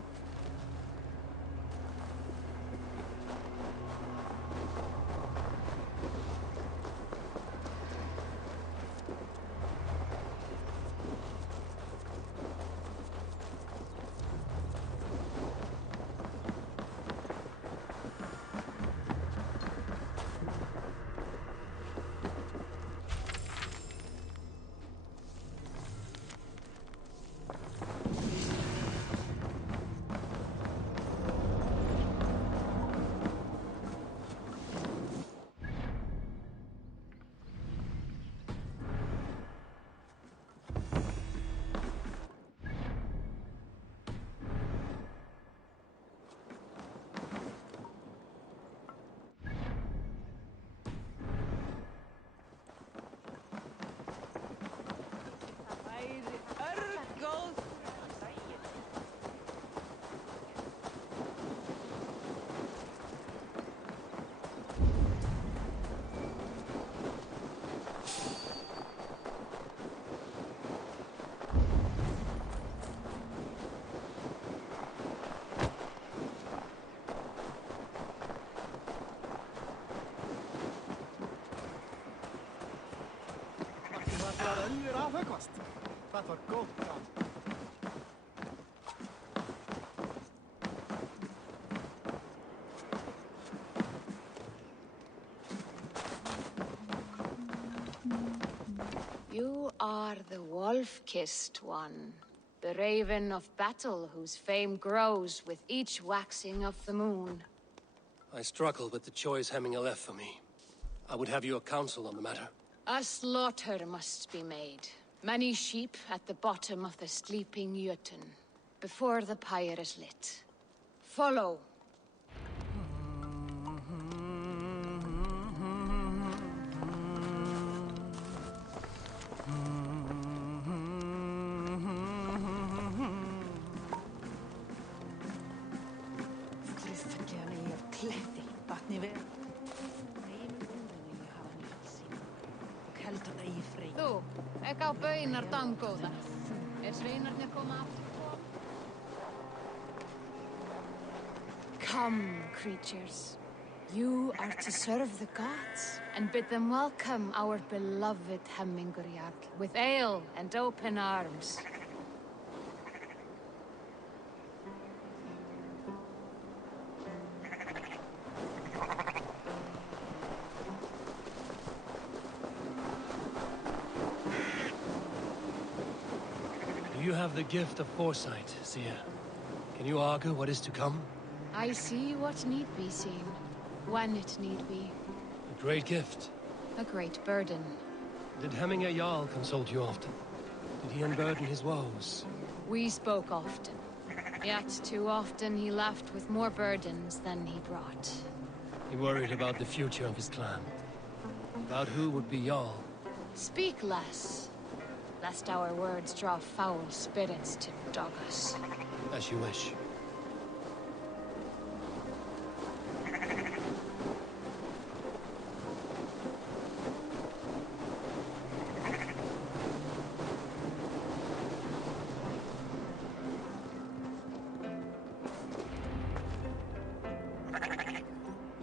Var öllur afhöggvast? Það var gott að... You are the wolf-kissed one, the raven of battle whose fame grows with each waxing of the moon. I struggle with the choice Hemminger left for me. I would have your counsel on the matter. A slaughter must be made. Many sheep at the bottom of the sleeping Jötun, before the pyre is lit. Follow. Þú, ekki á baunar dangóða. Sveinarnir koma aftur? Come, creatures. You are to serve the gods and bid them welcome our beloved Hemmingur Jarl with ale and open arms. You have the gift of foresight, Seer. Can you argue what is to come? I see what need be seen, when it need be. A great gift. A great burden. Did Hemminger Jarl consult you often? Did he unburden his woes? We spoke often. Yet too often he left with more burdens than he brought. He worried about the future of his clan. About who would be Jarl. Speak less, lest our words draw foul spirits to dog us. As you wish.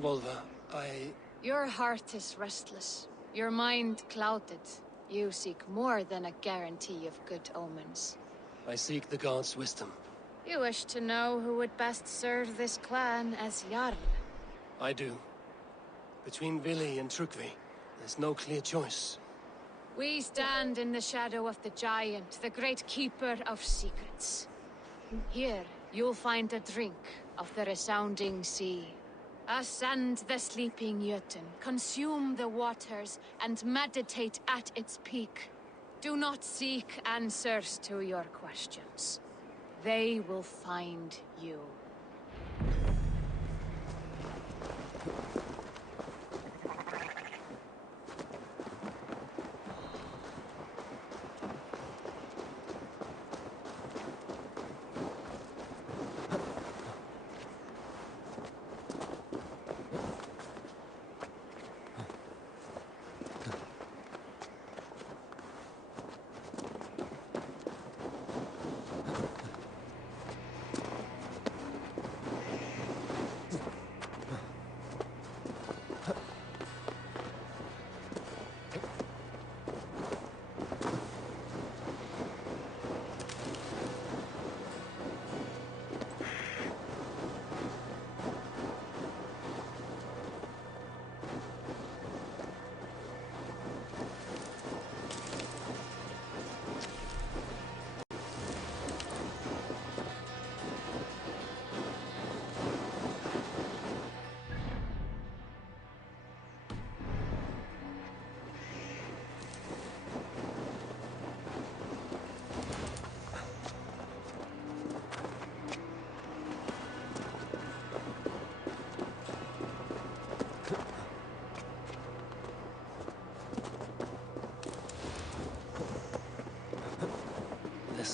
Volva, Your heart is restless. Your mind clouded. You seek more than a guarantee of good omens. I seek the gods' wisdom. You wish to know who would best serve this clan as Jarl. I do. Between Vili and Trukvi, there's no clear choice. We stand in the shadow of the giant, the great keeper of secrets. Here, you'll find a drink of the resounding sea. Ascend the sleeping Jötun, consume the waters, and meditate at its peak. Do not seek answers to your questions. They will find you.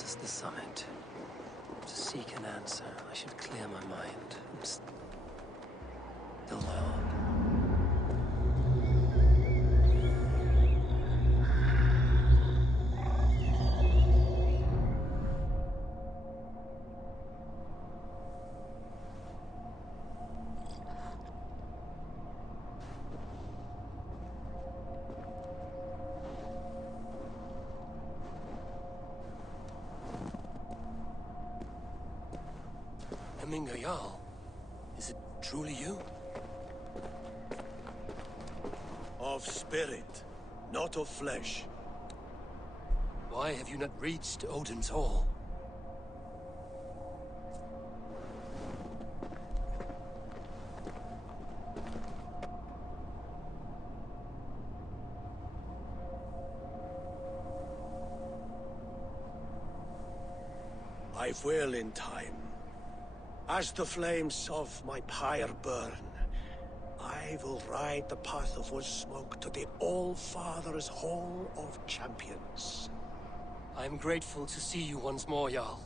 is the summit. To seek an answer, I should clear my mind and still on. Jarl, is it truly you? Of spirit, not of flesh. Why have you not reached Odin's Hall? I will in time. As the flames of my pyre burn, I will ride the path of wood smoke to the All-Father's Hall of Champions. I am grateful to see you once more, Jarl.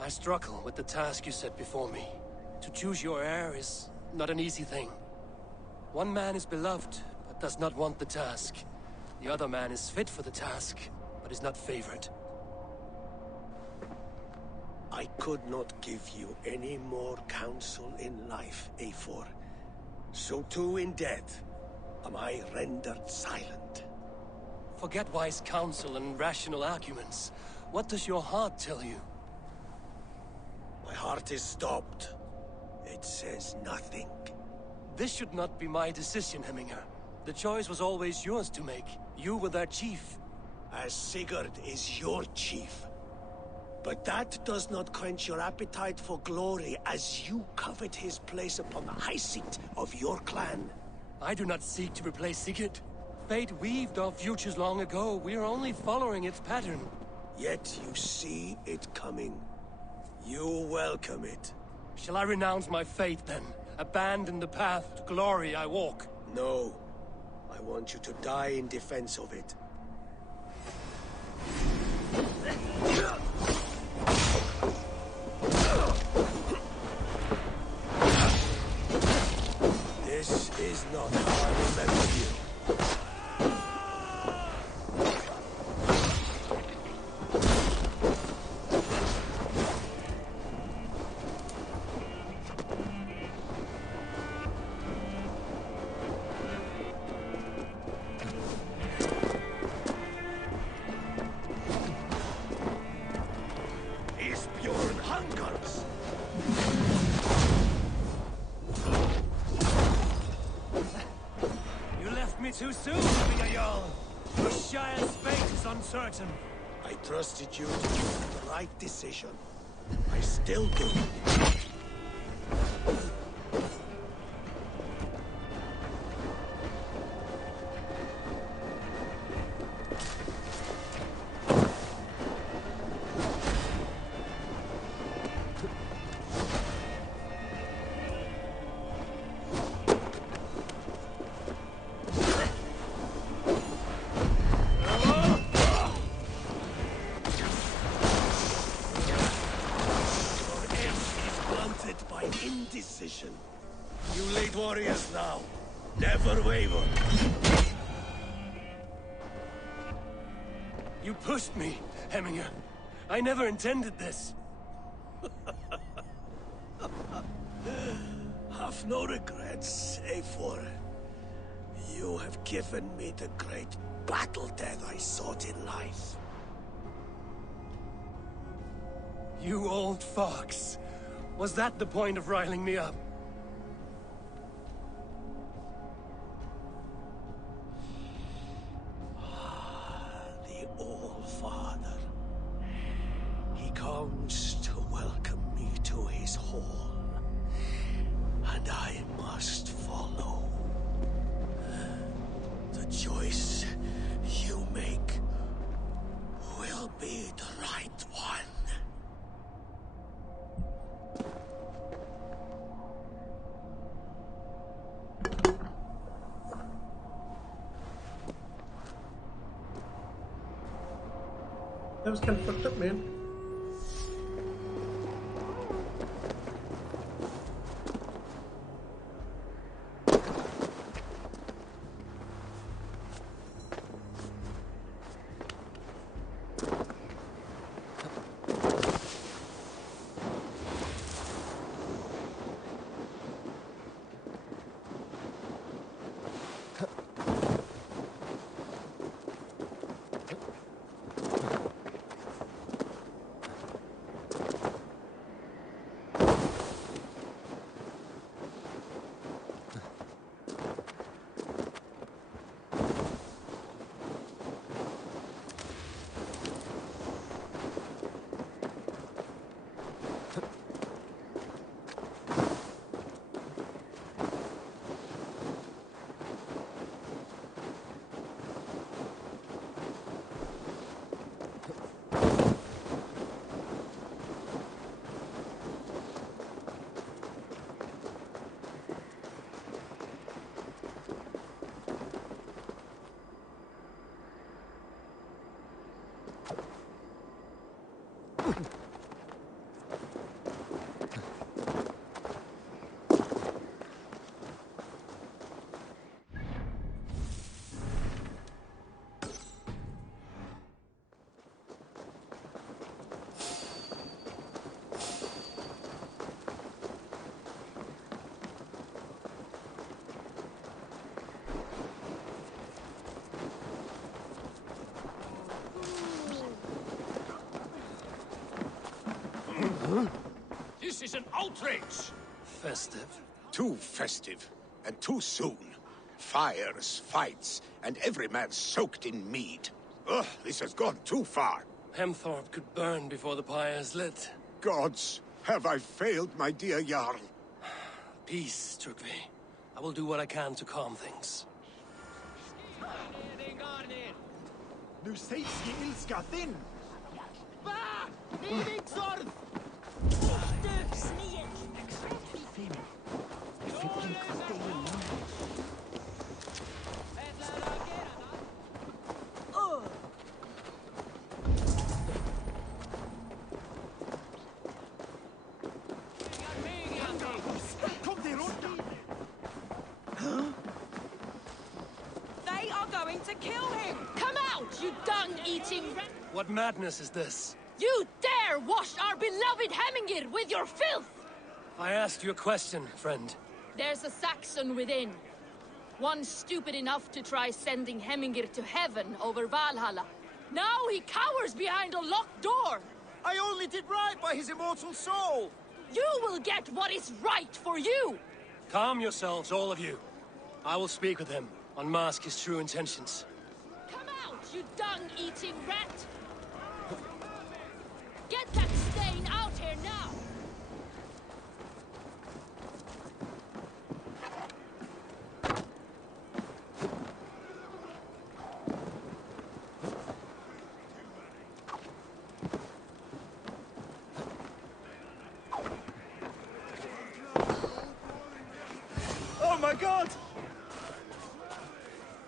I struggle with the task you set before me. To choose your heir is not an easy thing. One man is beloved, but does not want the task. The other man is fit for the task, but is not favored. I could not give you any more counsel in life, Eivor. So too in death am I rendered silent. Forget wise counsel and rational arguments. What does your heart tell you? My heart is stopped. It says nothing. This should not be my decision, Hemminger. The choice was always yours to make. You were their chief. As Sigurd is your chief. But that does not quench your appetite for glory as you covet his place upon the high seat of your clan. I do not seek to replace Sigurd. Fate weaved our futures long ago. We are only following its pattern. Yet you see it coming. You welcome it. Shall I renounce my faith then? Abandon the path to glory I walk? No. I want you to die in defense of it. This is not how I remember you. Isbjorn hungers. Me too soon, Jarl. The Shire's fate is uncertain. I trusted you to make the right decision. I still do. Indecision. You lead warriors now. Never waver. You pushed me, Hemminger. I never intended this. Have no regrets, Eivor. You have given me the great battle death I sought in life. You old fox. Was that the point of riling me up? The All-Father. He comes to welcome me to his hall. And I must follow. The choice you make will be the right one. That was kind of fucked up, man. This is an outrage! Festive. Too festive, and too soon. Fires, fights, and every man soaked in mead. Ugh, this has gone too far. Hemthorpe could burn before the pyre is lit. Gods, have I failed my dear Jarl? Peace, Trugvi. I will do what I can to calm things. Nu sägs ge ilska din! Va? Nivixord! They are going to kill him! Come out, you dung-eating... What madness is this? You dare wash our beloved Hemingir with your filth! I asked you a question, friend. There's a Saxon within. One stupid enough to try sending Hemingir to heaven over Valhalla. Now he cowers behind a locked door! I only did right by his immortal soul! You will get what is right for you! Calm yourselves, all of you. I will speak with him, unmask his true intentions. Come out, you dung-eating rat! Get that stain out here now! Oh my god!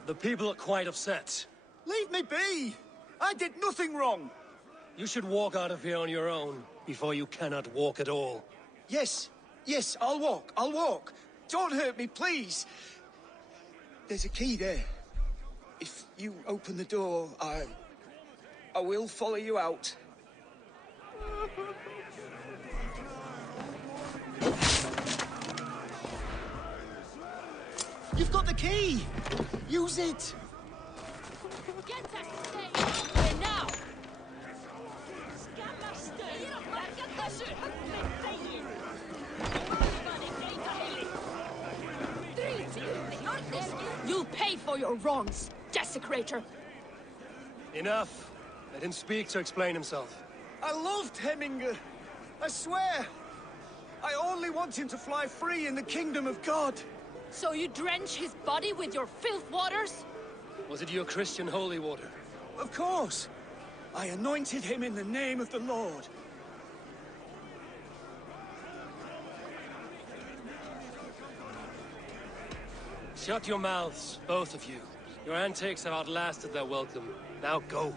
The people are quite upset. Leave me be! I did nothing wrong! You should walk out of here on your own, before you cannot walk at all. Yes, yes, I'll walk. Don't hurt me, please! There's a key there. If you open the door, I will follow you out. You've got the key! Use it! Get that stain out here now! You'll pay for your wrongs, desecrator! Enough. Let him speak to explain himself. I loved Hemingr. I swear. I only want him to fly free in the kingdom of God. So you drench his body with your filth waters? Was it your Christian holy water? Of course. I anointed him in the name of the Lord. Shut your mouths, both of you. Your antics have outlasted their welcome. Now go.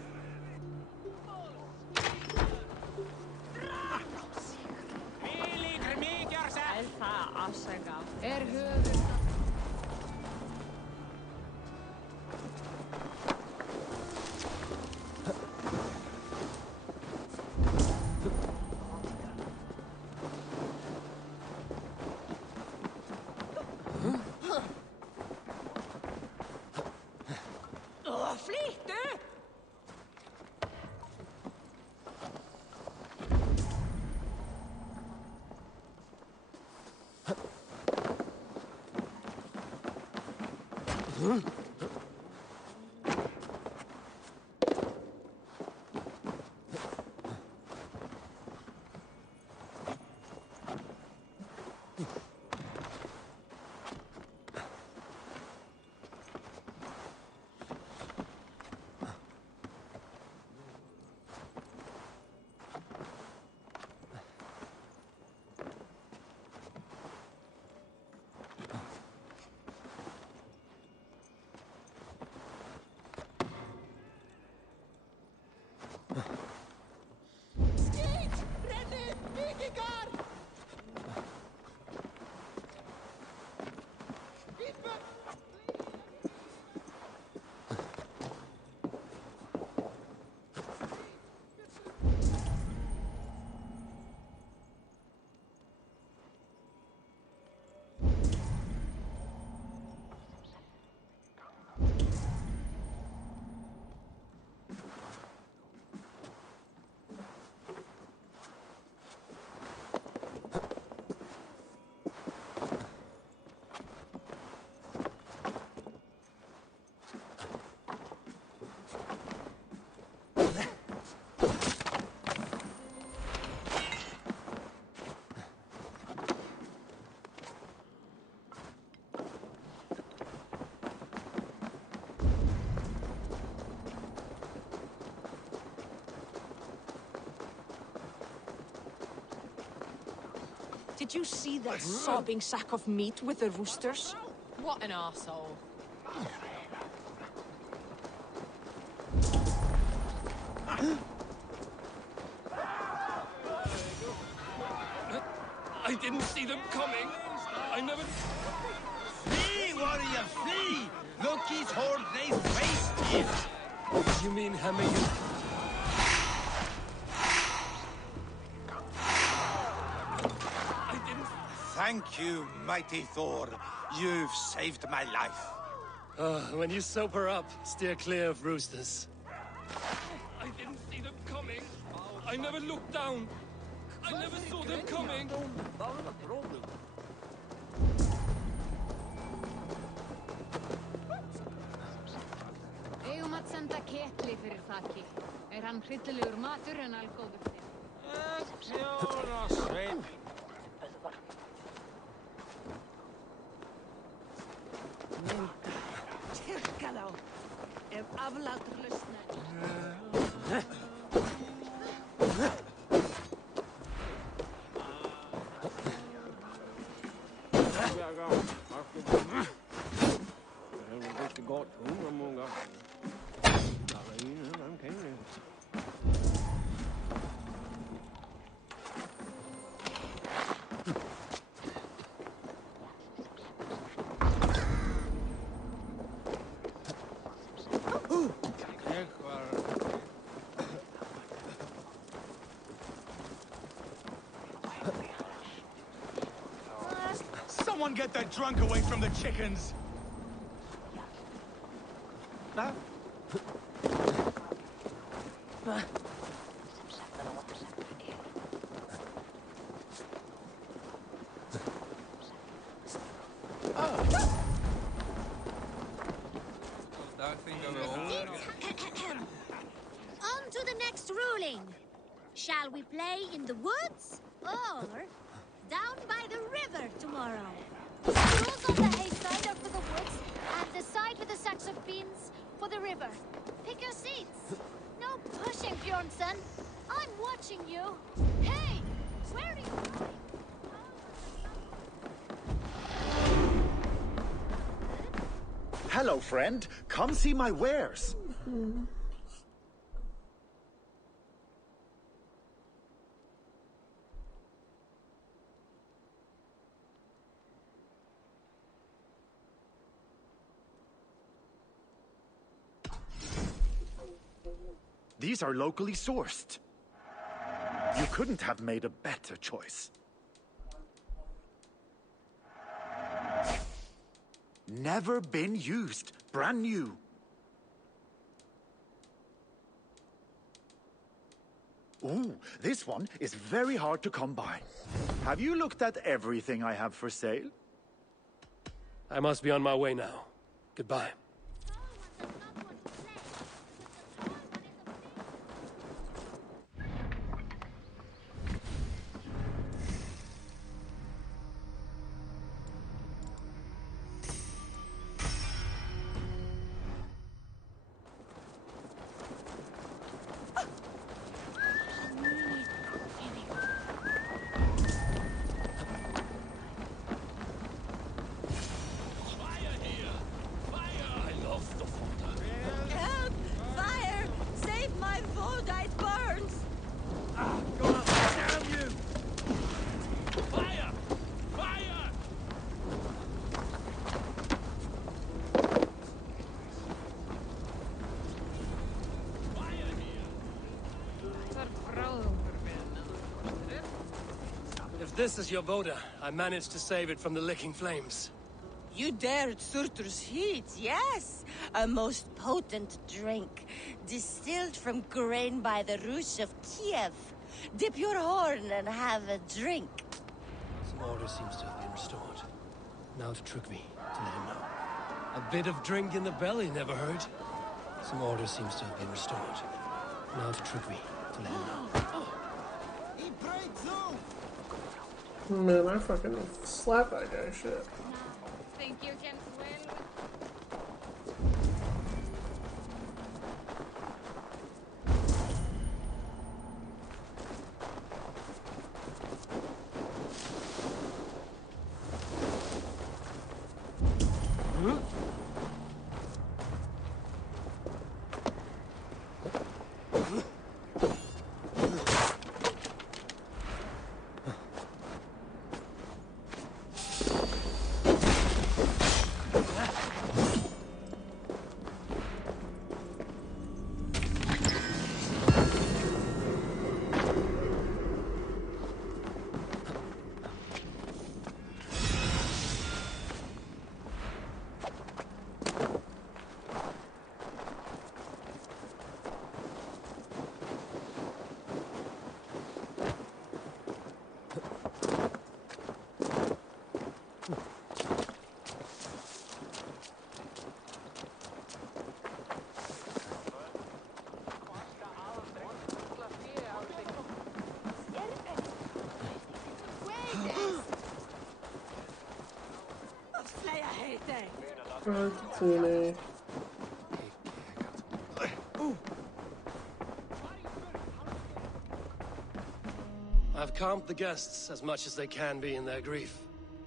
Did you see that sobbing sack of meat with the roosters? What an arsehole. I didn't see them coming. I never... Flee, warrior, flee! Loki's horde, they faced it! You mean Hemming? Thank you, mighty Thor. You've saved my life. When you sober up, steer clear of roosters. I didn't see them coming. I never looked down. I never saw them coming. Eigum að senda ketli fyrir þakki. Hann hryllilegur matur en algóður þinn. Sjóna sveip. Tyrka þá, ef aflátur lausnar. Someone get that drunk away from the chickens! On to the next ruling. Shall we play in the woods or down by the river tomorrow? The rules on the hay side are for the woods, and the side with the sacks of beans for the river. Pick your seats. No pushing, Bjornsson. I'm watching you. Hey, where are you going? Hello, friend. Come see my wares. These are locally sourced. You couldn't have made a better choice. Never been used. Brand new. Ooh, this one is very hard to come by. Have you looked at everything I have for sale? I must be on my way now. Goodbye. If this is your Voda, I managed to save it from the licking flames. You dared Surtur's heat, yes. A most potent drink, distilled from grain by the Rus of Kiev. Dip your horn and have a drink. Some order seems to have been restored. Now to trick me, to let him know. A bit of drink in the belly never hurt. Some order seems to have been restored. Now to trick me, to let him know. He breaks through! Man, I fucking slap that guy shit. Think you can swim? Kitsune. I've calmed the guests as much as they can be in their grief.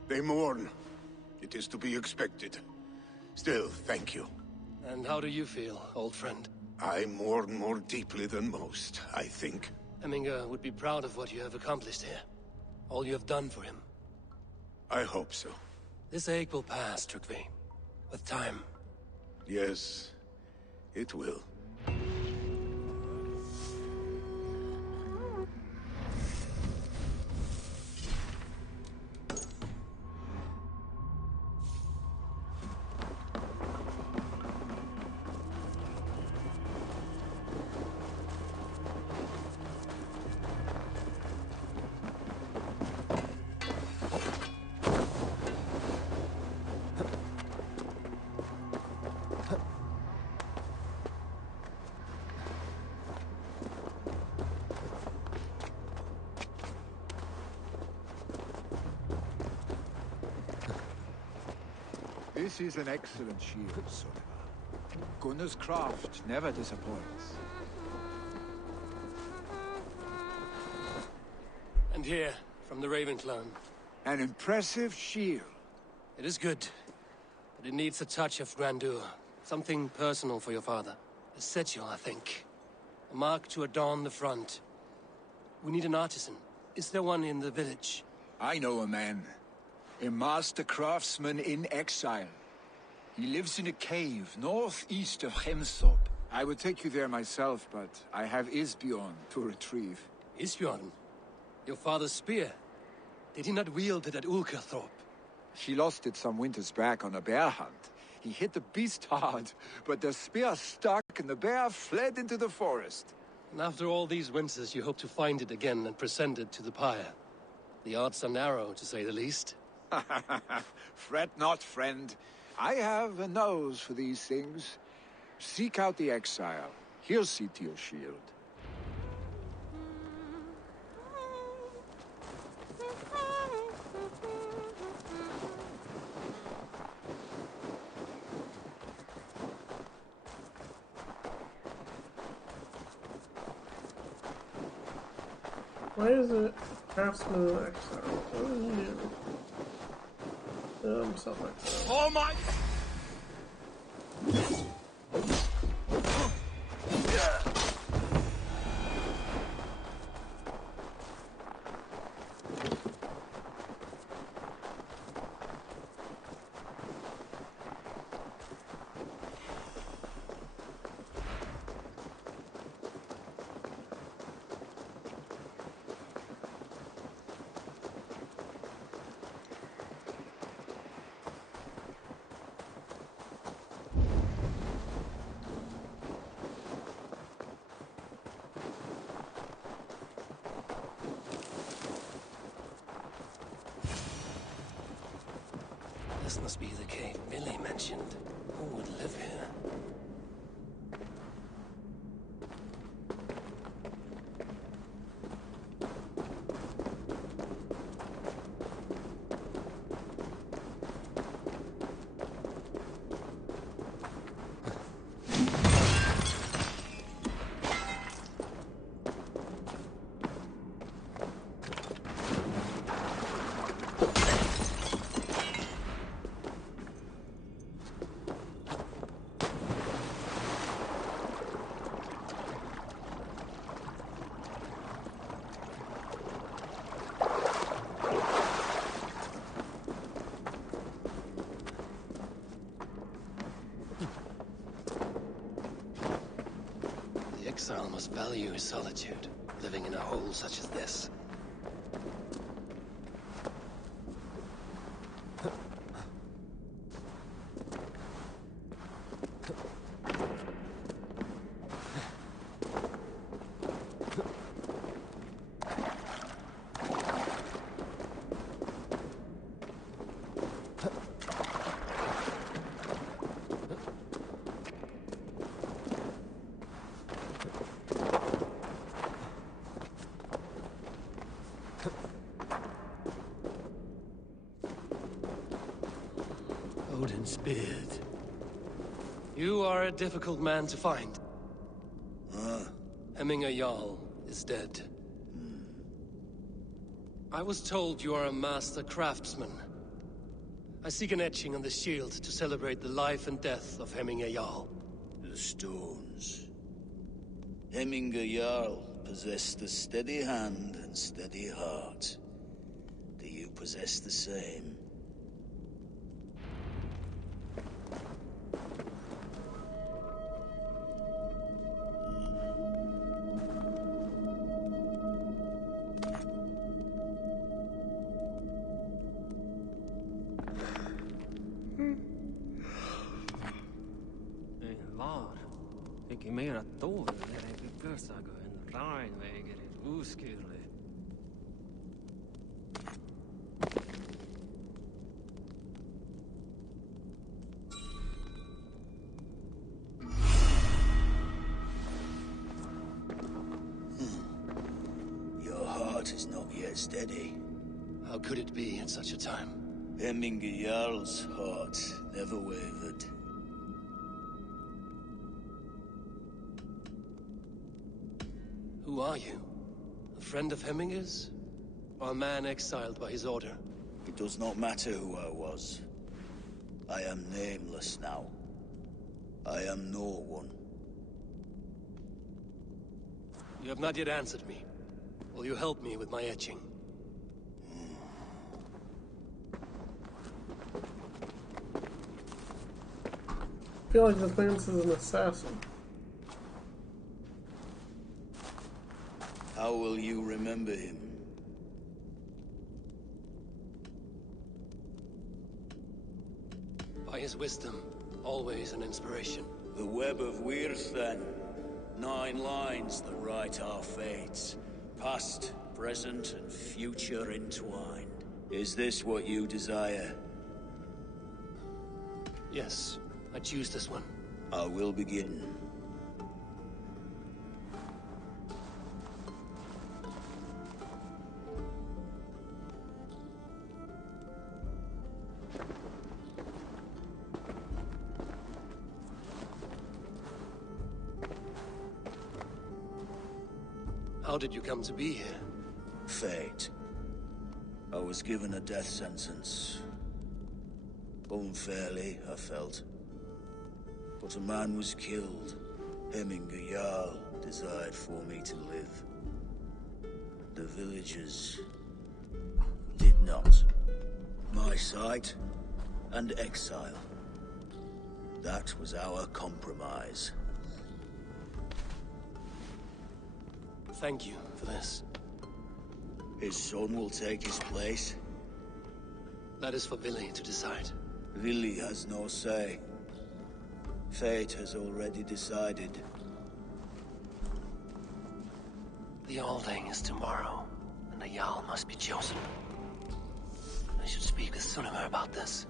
They mourn. It is to be expected. Still, thank you. And how do you feel, old friend? I mourn more deeply than most, I think. Hemminger would be proud of what you have accomplished here. All you have done for him. I hope so. This ache will pass, Trygve. With time. Yes, it will. This is an excellent shield, Sullivan. Gunnar's craft never disappoints. And here, from the Raven clan. An impressive shield. It is good, but it needs a touch of grandeur. Something personal for your father. A sigil, I think. A mark to adorn the front. We need an artisan. Is there one in the village? I know a man. A master craftsman in exile. He lives in a cave northeast of Hemsop. I would take you there myself, but I have Isbjorn to retrieve. Isbjorn? Your father's spear? Did he not wield it at Ulkerthorpe? He lost it some winters back on a bear hunt. He hit the beast hard, but the spear stuck and the bear fled into the forest. And after all these winters, you hope to find it again and present it to the pyre. The odds are narrow, to say the least. Fret not, friend. I have a nose for these things. Seek out the exile. He'll see to your shield. Why is it craftsman in exile? What do you do? Self-exile. Oh my! This must be the cave Billy mentioned. Who would live here? exile must value his solitude, living in a hole such as this. Odin's beard. You are a difficult man to find. Hemminger Jarl is dead. I was told you are a master craftsman. I seek an etching on the shield to celebrate the life and death of Hemminger Jarl. The stones. Hemminger Jarl possessed a steady hand and steady heart. Do you possess the same? Var. Ikke mer at dåre er gøsago en regnveger i uskyldig. Your heart is not yet steady. How could it be at such a time? Hemminger Jarl's heart never wavered. Who are you? A friend of Hemminger's? Or a man exiled by his order? It does not matter who I was. I am nameless now. I am no one. You have not yet answered me. Will you help me with my etching? I feel like this man's an assassin. How will you remember him? By his wisdom, always an inspiration. The web of Wirth, then. 9 lines that write our fates. Past, present, and future entwined. Is this what you desire? Yes, I choose this one. I will begin. How did you come to be here? Fate. I was given a death sentence. Unfairly, I felt. But a man was killed. Hemminger Jarl desired for me to live. The villagers did not. My sight and exile. That was our compromise. Thank you for this. His son will take his place. That is for Billy to decide. Billy has no say. Fate has already decided. The Alding is tomorrow, and the Jarl must be chosen. I should speak with Sunnema about this.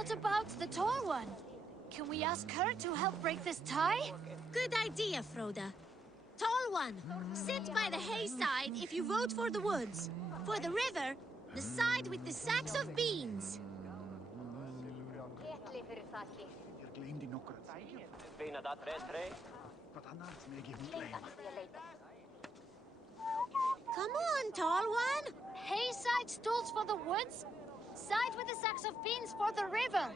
What about the tall one? Can we ask her to help break this tie? Good idea, Froda. Tall one, sit by the hayside if you vote for the woods. For the river, the side with the sacks of beans. Come on, tall one. Hayside stools for the woods, side with the sacks of beans for the river.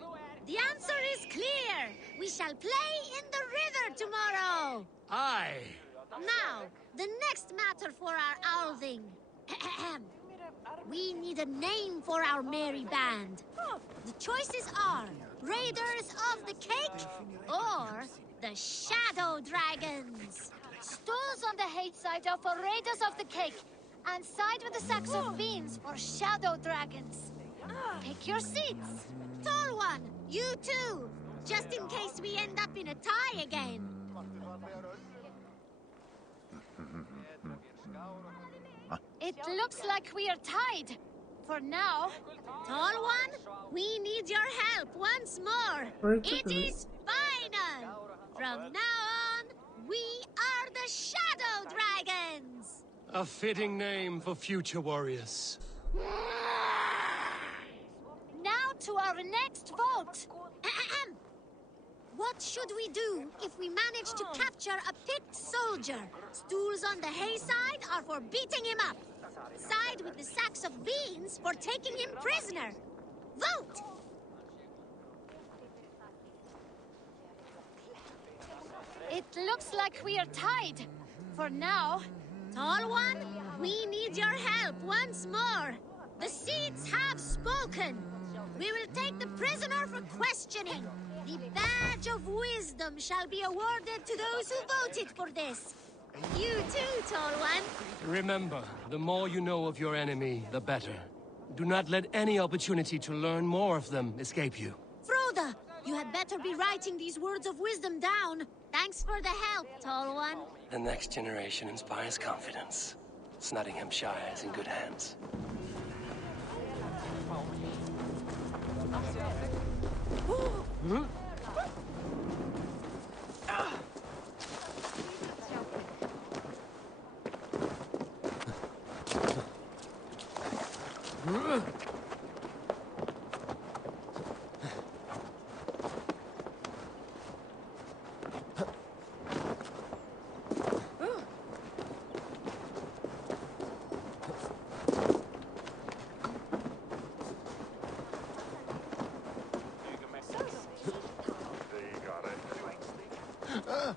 The answer is clear. We shall play in the river tomorrow. Aye. Now, the next matter for our outing. We need a name for our merry band. The choices are Raiders of the Cake or the Shadow Dragons. Stools on the hayside are for Raiders of the Cake, and side with the sacks of beans for Shadow Dragons. Pick your seats. Tall one, you too, just in case we end up in a tie again. It looks like we are tied. For now. Tall one, we need your help once more. It is final. From now on, we are the Shadow Dragons. A fitting name for future warriors. Now to our next vote. What should we do if we manage to capture a picked soldier? Stools on the hayside are for beating him up. Side with the sacks of beans for taking him prisoner. Vote! It looks like we are tied. For now. Tall one, we need your help once more. The seats have spoken. We will take the prisoner for questioning. The badge of wisdom shall be awarded to those who voted for this. You too, Tall One. Remember, the more you know of your enemy, the better. Do not let any opportunity to learn more of them escape you. Froda, you had better be writing these words of wisdom down. Thanks for the help, Tall One. The next generation inspires confidence. Nottinghamshire is in good hands. Huh?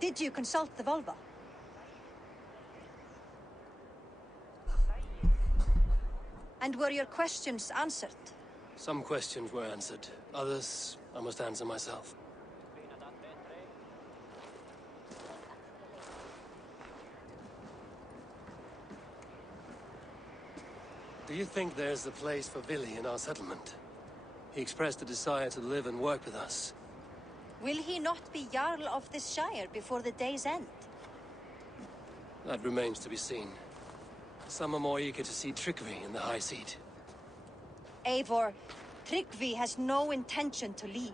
Did you consult the Volva? And were your questions answered? Some questions were answered. Others, I must answer myself. Do you think there's a place for Vili in our settlement? He expressed a desire to live and work with us. Will he not be Jarl of this shire before the day's end? That remains to be seen. Some are more eager to see trickery in the high seat. Eivor, Tryggvi has no intention to lead.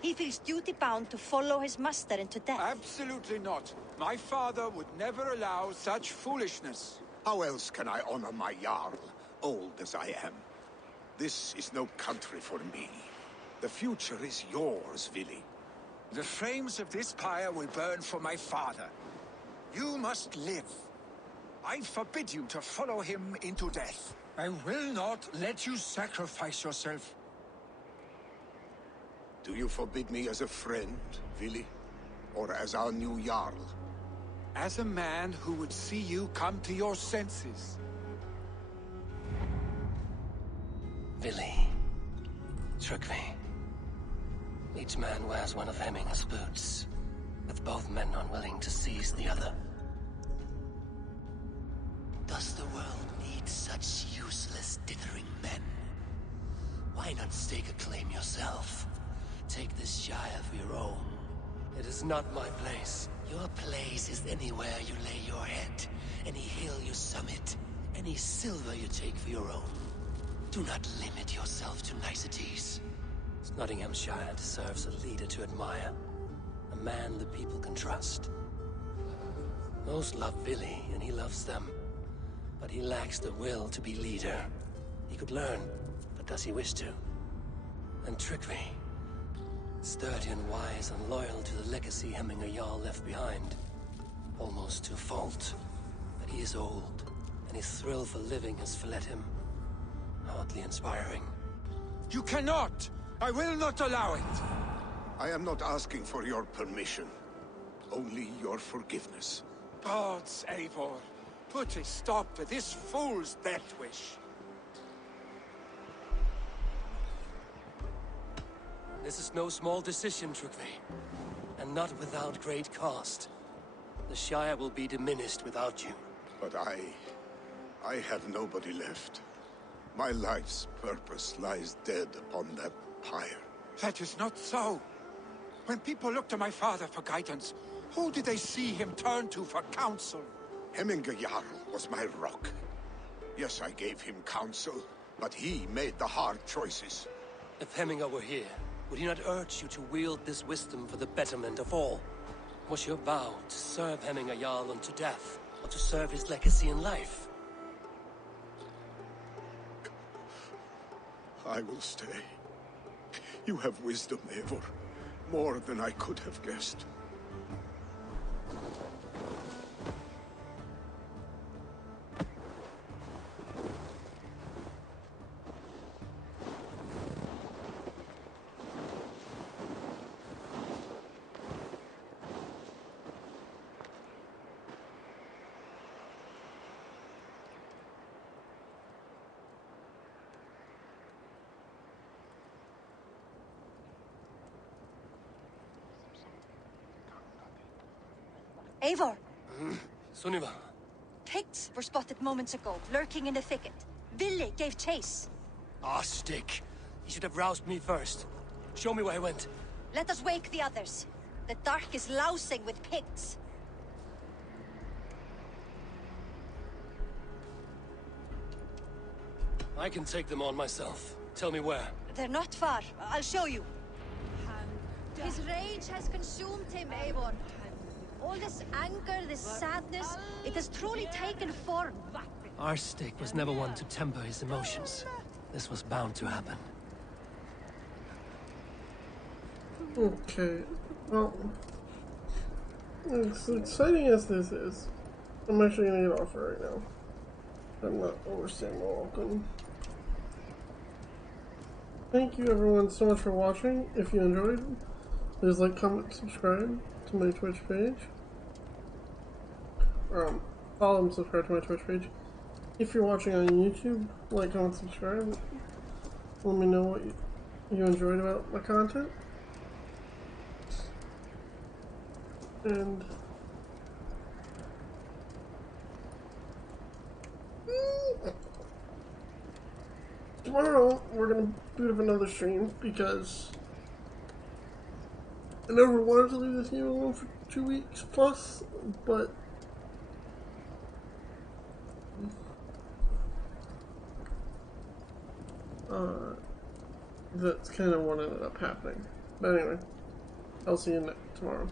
He feels duty-bound to follow his master into death. Absolutely not. My father would never allow such foolishness. How else can I honor my Jarl, old as I am? This is no country for me. The future is yours, Vili. The flames of this pyre will burn for my father. You must live. I forbid you to follow him into death. I will not let you sacrifice yourself. Do you forbid me as a friend, Vili? Or as our new Jarl? As a man who would see you come to your senses. Vili. Tryggvi. Each man wears one of Hemming's boots, with both men unwilling to seize the other. Does the world need such useless, dithering men? Why not stake a claim yourself? Take this Shire for your own. It is not my place. Your place is anywhere you lay your head, any hill you summit, any silver you take for your own. Do not limit yourself to niceties. Nottinghamshire deserves a leader to admire. A man the people can trust. Most love Vili, and he loves them. But he lacks the will to be leader. He could learn, but does he wish to? And Tryggvi, sturdy and wise and loyal to the legacy Hemminger Jarl left behind. Almost to a fault. But he is old, and his thrill for living has fled him. Hardly inspiring. You cannot! I will not allow it! I am not asking for your permission. Only your forgiveness. Gods, Eivor, put a stop to this fool's death wish. This is no small decision, Tryggvi. And not without great cost. The Shire will be diminished without you. But I have nobody left. My life's purpose lies dead upon that pyre. That is not so. When people look to my father for guidance, who did they see him turn to for counsel? Hemminger Jarl was my rock. Yes, I gave him counsel, but he made the hard choices. If Hemminger were here, would he not urge you to wield this wisdom for the betterment of all? Was your vow to serve Hemminger Jarl unto death, or to serve his legacy in life? I will stay. You have wisdom, Eivor. More than I could have guessed. Eivor! Sunniva. Picts were spotted moments ago, lurking in the thicket. Vili gave chase. Ah, stick. You should have roused me first. Show me where I went. Let us wake the others. The dark is lousing with Picts. I can take them on myself. Tell me where. They're not far. I'll show you. His rage has consumed him, Eivor. All this anger, this sadness, it has truly taken form. Our stick was never one to temper his emotions. This was bound to happen. Okay, well, as exciting as this is, I'm actually gonna get off it right now. I'm not overstaying my welcome. Thank you everyone so much for watching. If you enjoyed, please like, comment, subscribe to my Twitch page. Follow and subscribe to my Twitch page. If you're watching on YouTube, like, comment, subscribe. Let me know what you enjoyed about my content. And tomorrow we're gonna boot up another stream because I never wanted to leave this game alone for 2 weeks plus, but that's kind of what ended up happening. But anyway, I'll see you tomorrow.